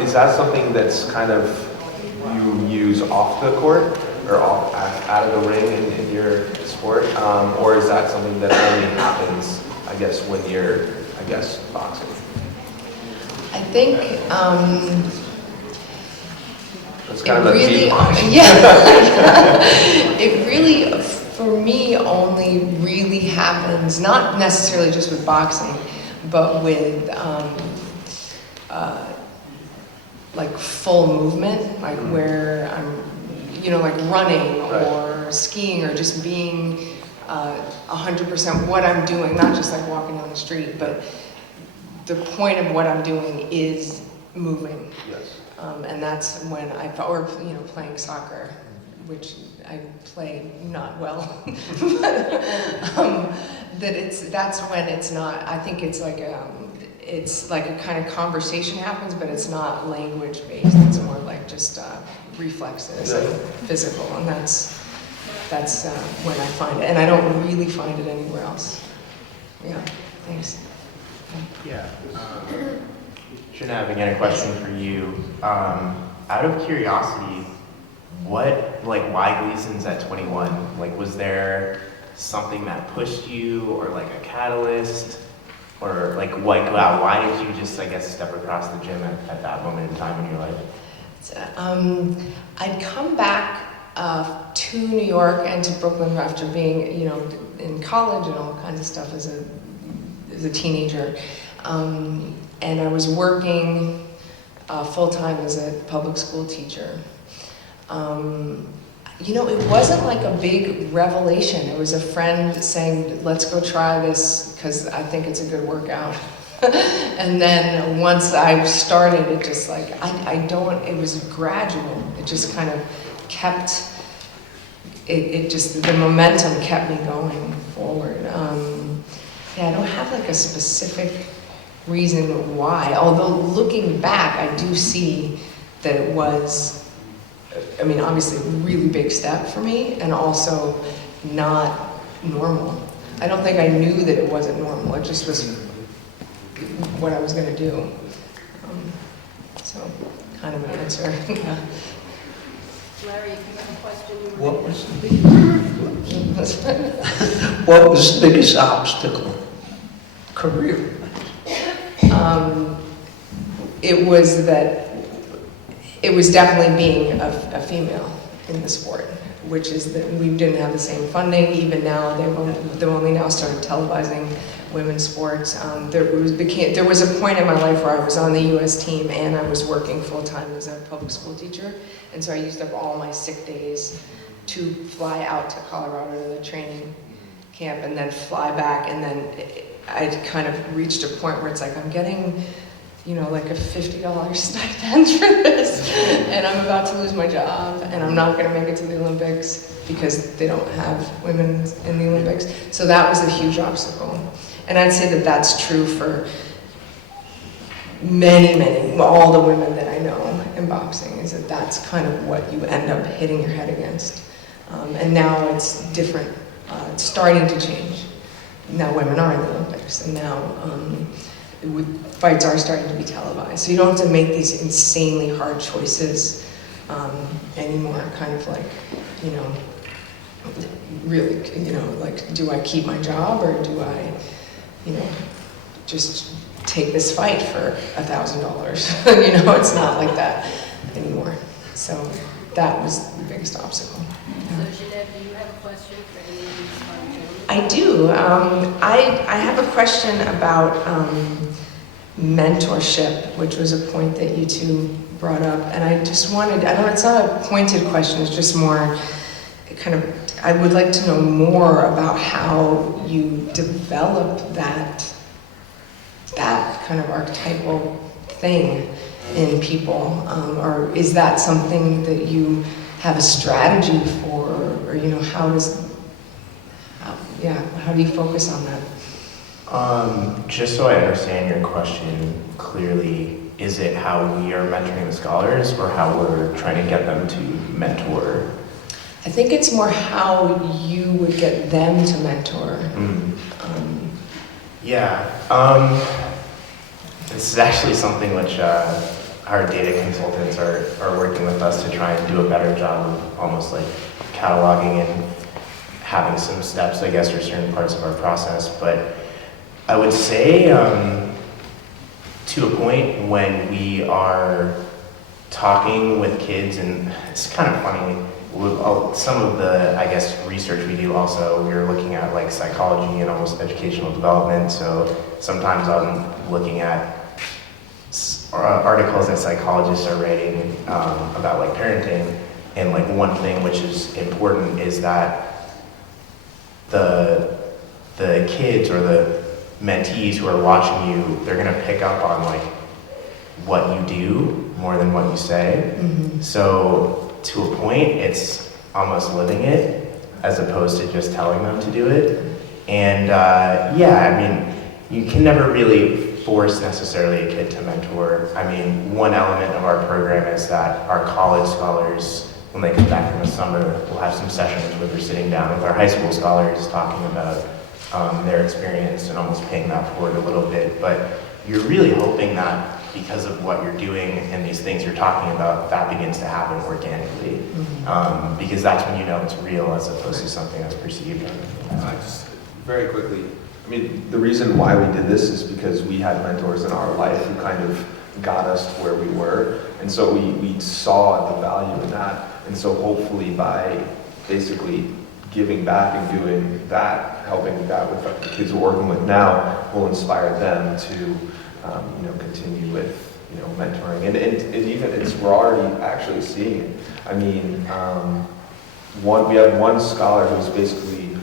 is that something that's kind of you use off the court or out of the ring in your sport? Or is that something that only happens, I guess, when you're, boxing? I think It's kind of a deep question. it really, for me, only really happens, not necessarily just with boxing, but with like full movement, like where I'm, like running or skiing or just being 100% what I'm doing, not just like walking down the street, but the point of what I'm doing is moving. Yes. And that's when or playing soccer, which I play not well. That's when it's not. I think it's like a kind of conversation happens, but it's not language based. It's more like just reflexes and physical, and that's when I find it, and I don't really find it anywhere else. Yeah. Thanks. Yeah. Geneve, again, a question for you. Out of curiosity, why Gleason's at 21? Like, was there something that pushed you, or like a catalyst, or why did you just, step across the gym at that moment in time in your life? I'd come back to New York and to Brooklyn after being, in college and all kinds of stuff as a teenager. And I was working full-time as a public school teacher. It wasn't like a big revelation. It was a friend saying, let's go try this because I think it's a good workout. And then once I started, it just it was gradual. It just kind of kept, the momentum kept me going forward. I don't have like a specific reason why, although looking back, I do see that it was, obviously a really big step for me, and also not normal. I don't think I knew that it wasn't normal. It just was what I was going to do. So, kind of an answer. Yeah. Larry, if you have a question, you What was the biggest obstacle? Career. It was that it was definitely being a female in the sport, which is that we didn't have the same funding. Even now, they've only now started televising women's sports. There was a point in my life where I was on the U.S. team and I was working full-time as a public school teacher, and so I used up all my sick days to fly out to Colorado to the training camp and then fly back, and then I kind of reached a point where it's like I'm getting, you know, like a $50 stipend for this, and I'm about to lose my job, and I'm not going to make it to the Olympics because they don't have women in the Olympics. So that was a huge obstacle. And I'd say that that's true for all the women that I know in boxing, is that that's kind of what you end up hitting your head against. And now it's different. It's starting to change. Now women are in the Olympics, and now fights are starting to be televised. So you don't have to make these insanely hard choices anymore. Kind of like, you know, really, you know, like, do I keep my job or do I, you know, just take this fight for $1,000? You know, it's not like that anymore. So that was the biggest obstacle. So Geneve, do you have a question for any of these gentlemen? I do. I have a question about mentorship, which was a point that you two brought up, and I just wanted, it's not a pointed question, it's just more kind of, I would like to know more about how you develop that kind of archetypal thing in people, or is that something that you have a strategy for, or you know, how do you focus on that? Just so I understand your question clearly, is it how we are mentoring the scholars or how we're trying to get them to mentor? I think it's more how you would get them to mentor. This is actually something which our data consultants are working with us to try and do a better job of almost like cataloging and having some steps, I guess, or certain parts of our process. But I would say to a point when we are talking with kids, and it's kind of funny, with some of the, I guess, research we do also, we're looking at like psychology and almost educational development. So sometimes I'm looking at articles that psychologists are writing about like parenting, and like one thing which is important is that the kids or the mentees who are watching you, they're gonna pick up on like what you do more than what you say. Mm-hmm. So to a point, it's almost living it as opposed to just telling them to do it. And I mean, you can never really force necessarily a kid to mentor. I mean, one element of our program is that our college scholars, when they come back from the summer, we'll have some sessions where they're sitting down with our high school scholars talking about their experience and almost paying that forward a little bit. But you're really hoping that because of what you're doing and these things you're talking about, that begins to happen organically. Mm-hmm. Because that's when you know it's real as opposed to something that's perceived. Just very quickly, I mean, the reason why we did this is because we had mentors in our life who kind of got us to where we were. And so we saw the value in that. And so hopefully by basically giving back and doing that, helping that with the kids we're working with now, will inspire them to continue with, mentoring. And we're already actually seeing it. I mean, we have one scholar who's basically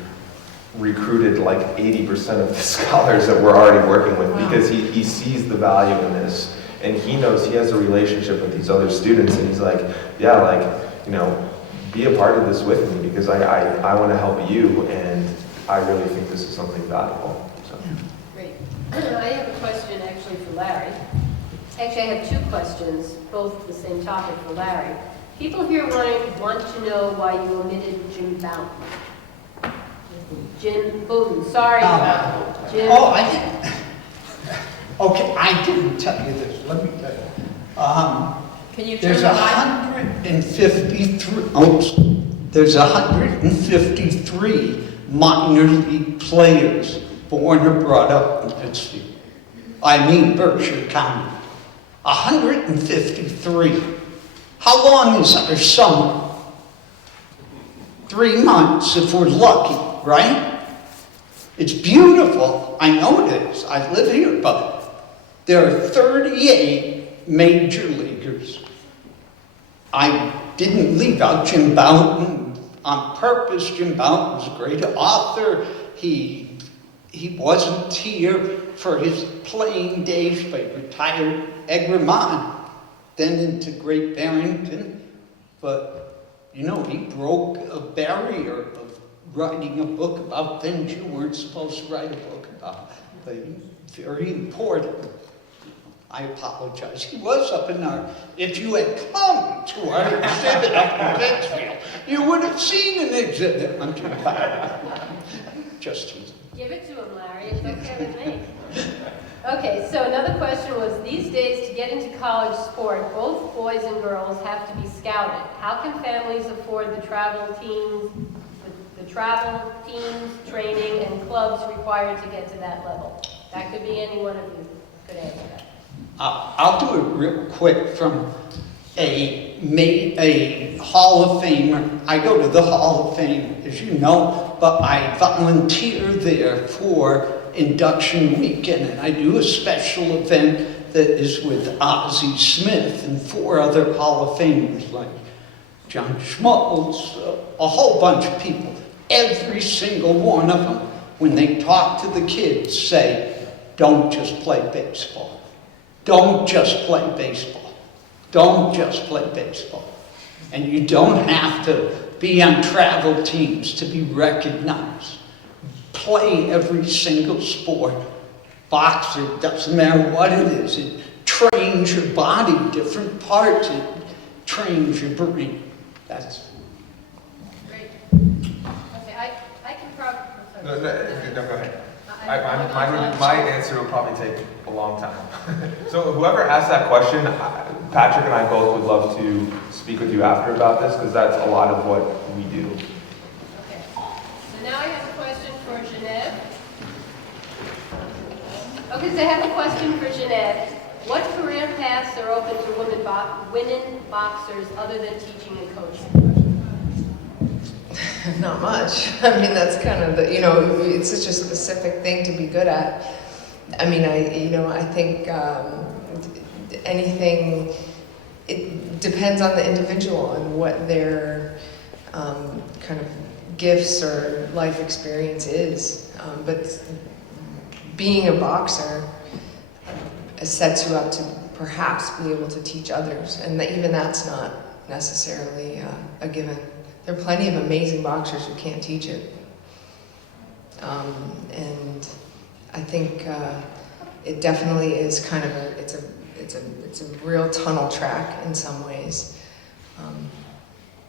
recruited like 80% of the scholars that we're already working with. Wow. Because he sees the value in this, and he knows he has a relationship with these other students, and he's like, yeah, like, be a part of this with me because I want to help you, and I really think this is something valuable. So. Great. I have a question actually for Larry. Actually, I have two questions, both the same topic for Larry. People here want to know why you omitted Jim Bowden. Jim Bowden, sorry. Jim. Oh, I didn't. Okay, I didn't tell you this. Let me tell you. Can you turn There's the mic? 153. There's 153 minor league players born or brought up in Pittsfield. I mean Berkshire County. 153. How long is our summer? 3 months if we're lucky, right? It's beautiful, I know it is, I live here, but there are 38 major leaguers. I didn't leave out Jim Bouton on purpose. Jim Bouton was a great author. He wasn't here for his playing days, but he retired Egremont, then into Great Barrington. But, you know, he broke a barrier of writing a book about things you weren't supposed to write a book about. But very important. I apologize. He was up in our, if you had come to our exhibit up in Pittsfield, you would have seen an exhibit on Jim Bouton. Just teasing. Give it to him, Larry. It's okay with me. Okay, so another question was, these days to get into college sport, both boys and girls have to be scouted. How can families afford the travel teams, training, and clubs required to get to that level? That could be any one of you could answer that. I'll do it real quick from a Hall of Famer. I go to the Hall of Fame, as you know, but I volunteer there for induction weekend, and I do a special event that is with Ozzie Smith and 4 other Hall of Famers like John Schmaltz, a whole bunch of people. Every single one of them, when they talk to the kids, say, don't just play baseball. Don't just play baseball. Don't just play baseball. And you don't have to be on travel teams to be recognized. Play every single sport. Boxer, doesn't matter what it is. It trains your body, different parts. It trains your brain. That's Great. Okay, I can probably... No, go ahead. My answer will probably take a long time. So whoever asked that question, Patrick and I both would love to speak with you after about this, because that's a lot of what we do. Okay. So now I have a question for Geneve. Okay, so I have a question for Geneve. What career paths are open to women boxers other than teaching and coaching? Not much. I mean, that's kind of the, you know, it's such a specific thing to be good at. I mean, I think anything, it depends on the individual and what their kind of gifts or life experience is. But being a boxer sets you up to perhaps be able to teach others, and even that's not necessarily a given. There are plenty of amazing boxers who can't teach it. And I think it definitely is kind of it's a real tunnel track in some ways.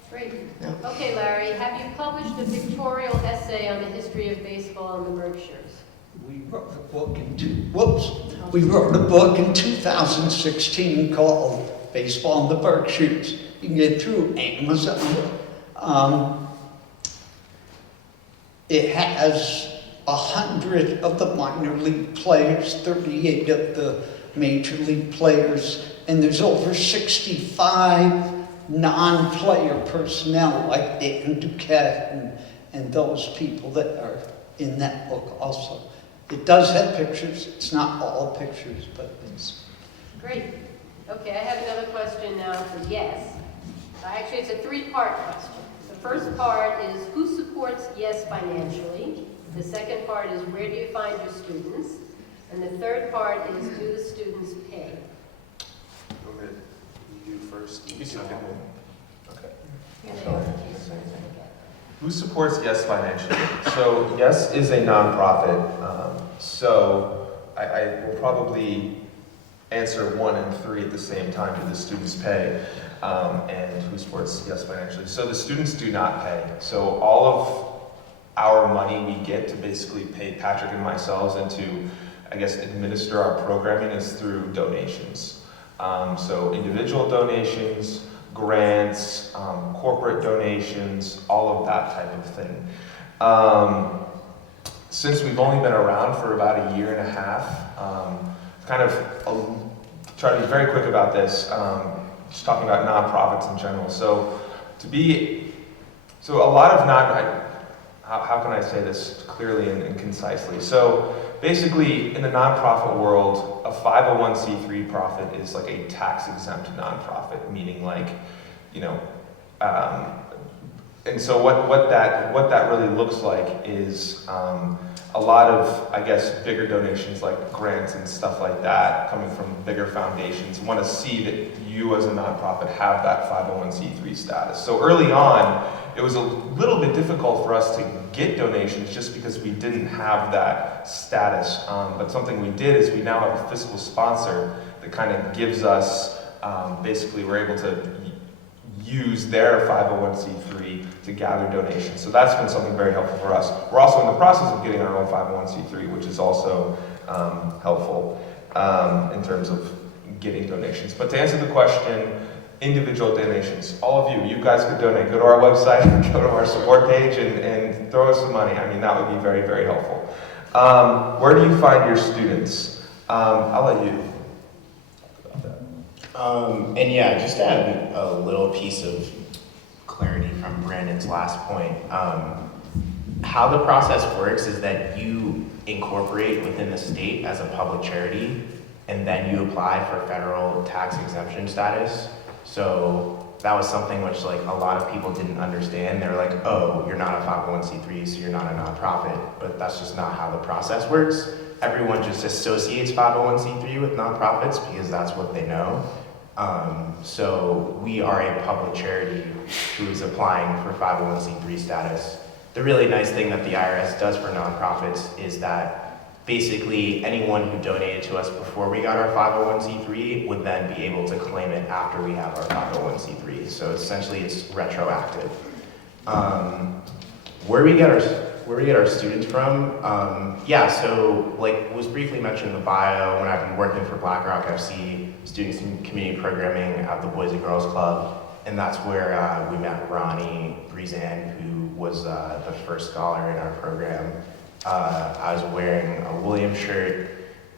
Great. No. Okay, Larry, have you published a pictorial essay on the history of baseball in the Berkshires? We wrote a book in 2016 called Baseball in the Berkshires. You can get it through Amazon. It has 100 of the minor league players, 38 of the major league players, and there's over 65 non-player personnel like Dan Duquette and those people that are in that book also. It does have pictures. It's not all pictures, but it's... Great. Okay, I have another question now for Yes. Actually, it's a 3-part question. The first part is, who supports Yes financially? The second part is, where do you find your students? And the third part is, do the students pay? Okay. You do first. You second. Okay. Who supports Yes financially? So Yes is a nonprofit. So I will probably answer 1 and 3 at the same time. Do the students pay? And who supports Yes financially? So the students do not pay. So all of our money we get to basically pay Patrick and myself and to, I guess, administer our programming is through donations. So individual donations, grants, corporate donations, all of that type of thing. Since we've only been around for about 1.5 years, try to be very quick about this. just talking about nonprofits in general. So a lot of how can I say this clearly and concisely? So basically, in the nonprofit world, a 501c3 profit is like a tax-exempt nonprofit, meaning like, and so what that really looks like is a lot of, I guess, bigger donations like grants and stuff like that coming from bigger foundations want to see that you as a nonprofit have that 501c3 status. So early on, it was a little bit difficult for us to get donations just because we didn't have that status. But something we did is we now have a fiscal sponsor that kind of gives us, basically we're able to use their 501c3 to gather donations. So that's been something very helpful for us. We're also in the process of getting our own 501c3, which is also helpful in terms of getting donations. But to answer the question, individual donations, all of you guys could donate. Go to our website, go to our support page, and throw us some money. I mean, that would be very, very helpful. Where do you find your students? I'll let you. And yeah, just to add a little piece of clarity from Brandon's last point, how the process works is that you incorporate within the state as a public charity, and then you apply for federal tax exemption status. So that was something which like a lot of people didn't understand. They were like, oh, you're not a 501c3, so you're not a nonprofit. But that's just not how the process works. Everyone just associates 501c3 with nonprofits because that's what they know. So we are a public charity who is applying for 501c3 status. The really nice thing that the IRS does for nonprofits is that basically anyone who donated to us before we got our 501c3 would then be able to claim it after we have our 501c3. So essentially it's retroactive. Where we get our students from, so like was briefly mentioned in the bio, when I've been working for BlackRock FC, students in community programming at the Boys and Girls Club, and that's where we met Ronnie Brizan, who was the first scholar in our program. I was wearing a Williams shirt.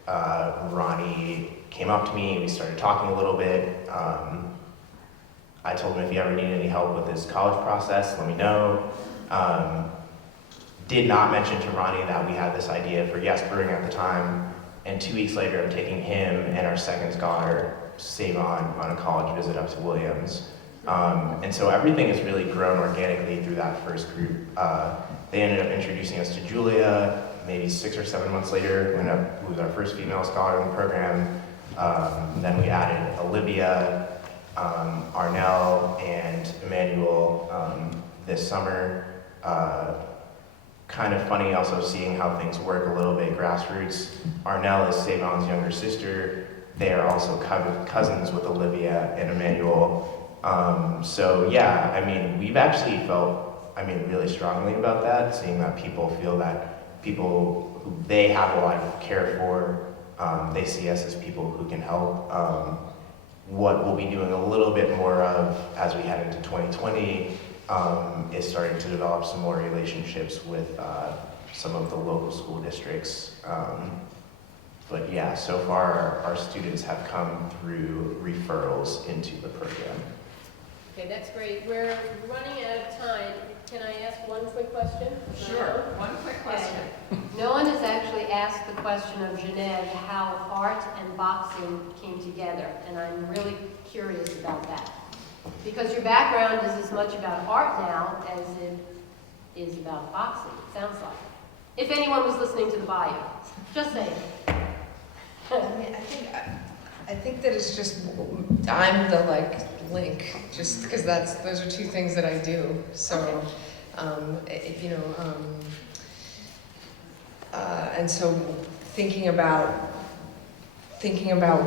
Ronnie came up to me, we started talking a little bit. I told him if he ever needed any help with his college process, let me know. Did not mention to Ronnie that we had this idea for Yes Brewing at the time, and 2 weeks later I'm taking him and our second scholar, Savon, on a college visit up to Williams. And so everything has really grown organically through that first group. They ended up introducing us to Julia, maybe 6 or 7 months later, who was our first female scholar in the program. Then we added Olivia, Arnell, and Emmanuel this summer. Kind of funny also seeing how things work a little bit grassroots. Arnell is Savon's younger sister. They are also cousins with Olivia and Emmanuel. So yeah, I mean, we've actually felt, really strongly about that, seeing that people feel that people who they have a lot of care for, they see us as people who can help. What we'll be doing a little bit more of as we head into 2020 is starting to develop some more relationships with some of the local school districts. But yeah, so far our students have come through referrals into the program. Okay, that's great. We're running out of time. Can I ask one quick question? Sure, one quick question. No one has actually asked the question of Geneve how art and boxing came together, and I'm really curious about that. Because your background is as much about art now as it is about boxing, it sounds like. If anyone was listening to the bio, just saying. I think that it's just, I'm the link, just because those are two things that I do. So, and so thinking about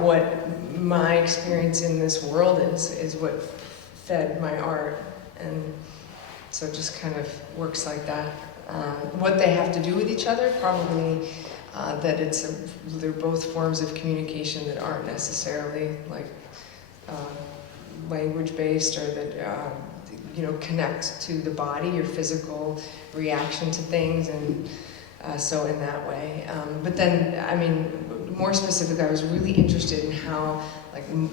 what my experience in this world is what fed my art, and so it just kind of works like that. What they have to do with each other, probably that they're both forms of communication that aren't necessarily language-based, or that connect to the body, your physical reaction to things, and so in that way. But then, more specifically, I was really interested in how,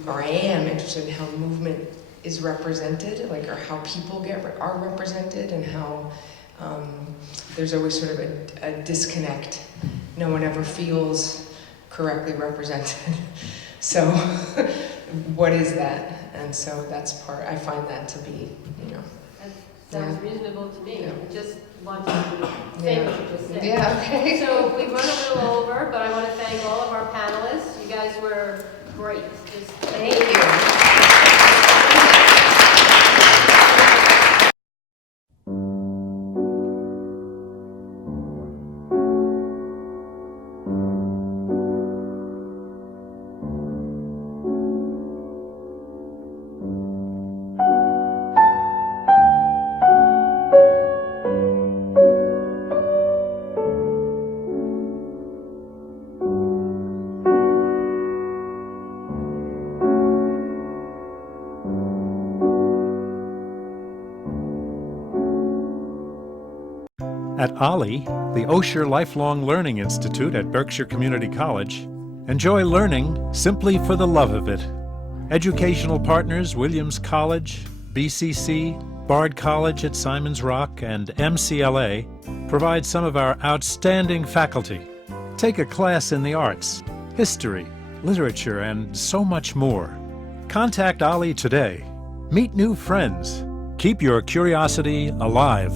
or I am interested in how movement is represented, or how people are represented, and how there's always sort of a disconnect. No one ever feels correctly represented. So, what is that? And so that's I find that to be, That sounds reasonable to me. Yeah. I just want to say what you just said. Yeah, okay. So we've run a little over, but I want to thank all of our panelists. You guys were great. Just Thank you. At OLLI, the Osher Lifelong Learning Institute at Berkshire Community College, enjoy learning simply for the love of it. Educational partners Williams College, BCC, Bard College at Simon's Rock, and MCLA provide some of our outstanding faculty. Take a class in the arts, history, literature, and so much more. Contact OLLI today. Meet new friends. Keep your curiosity alive.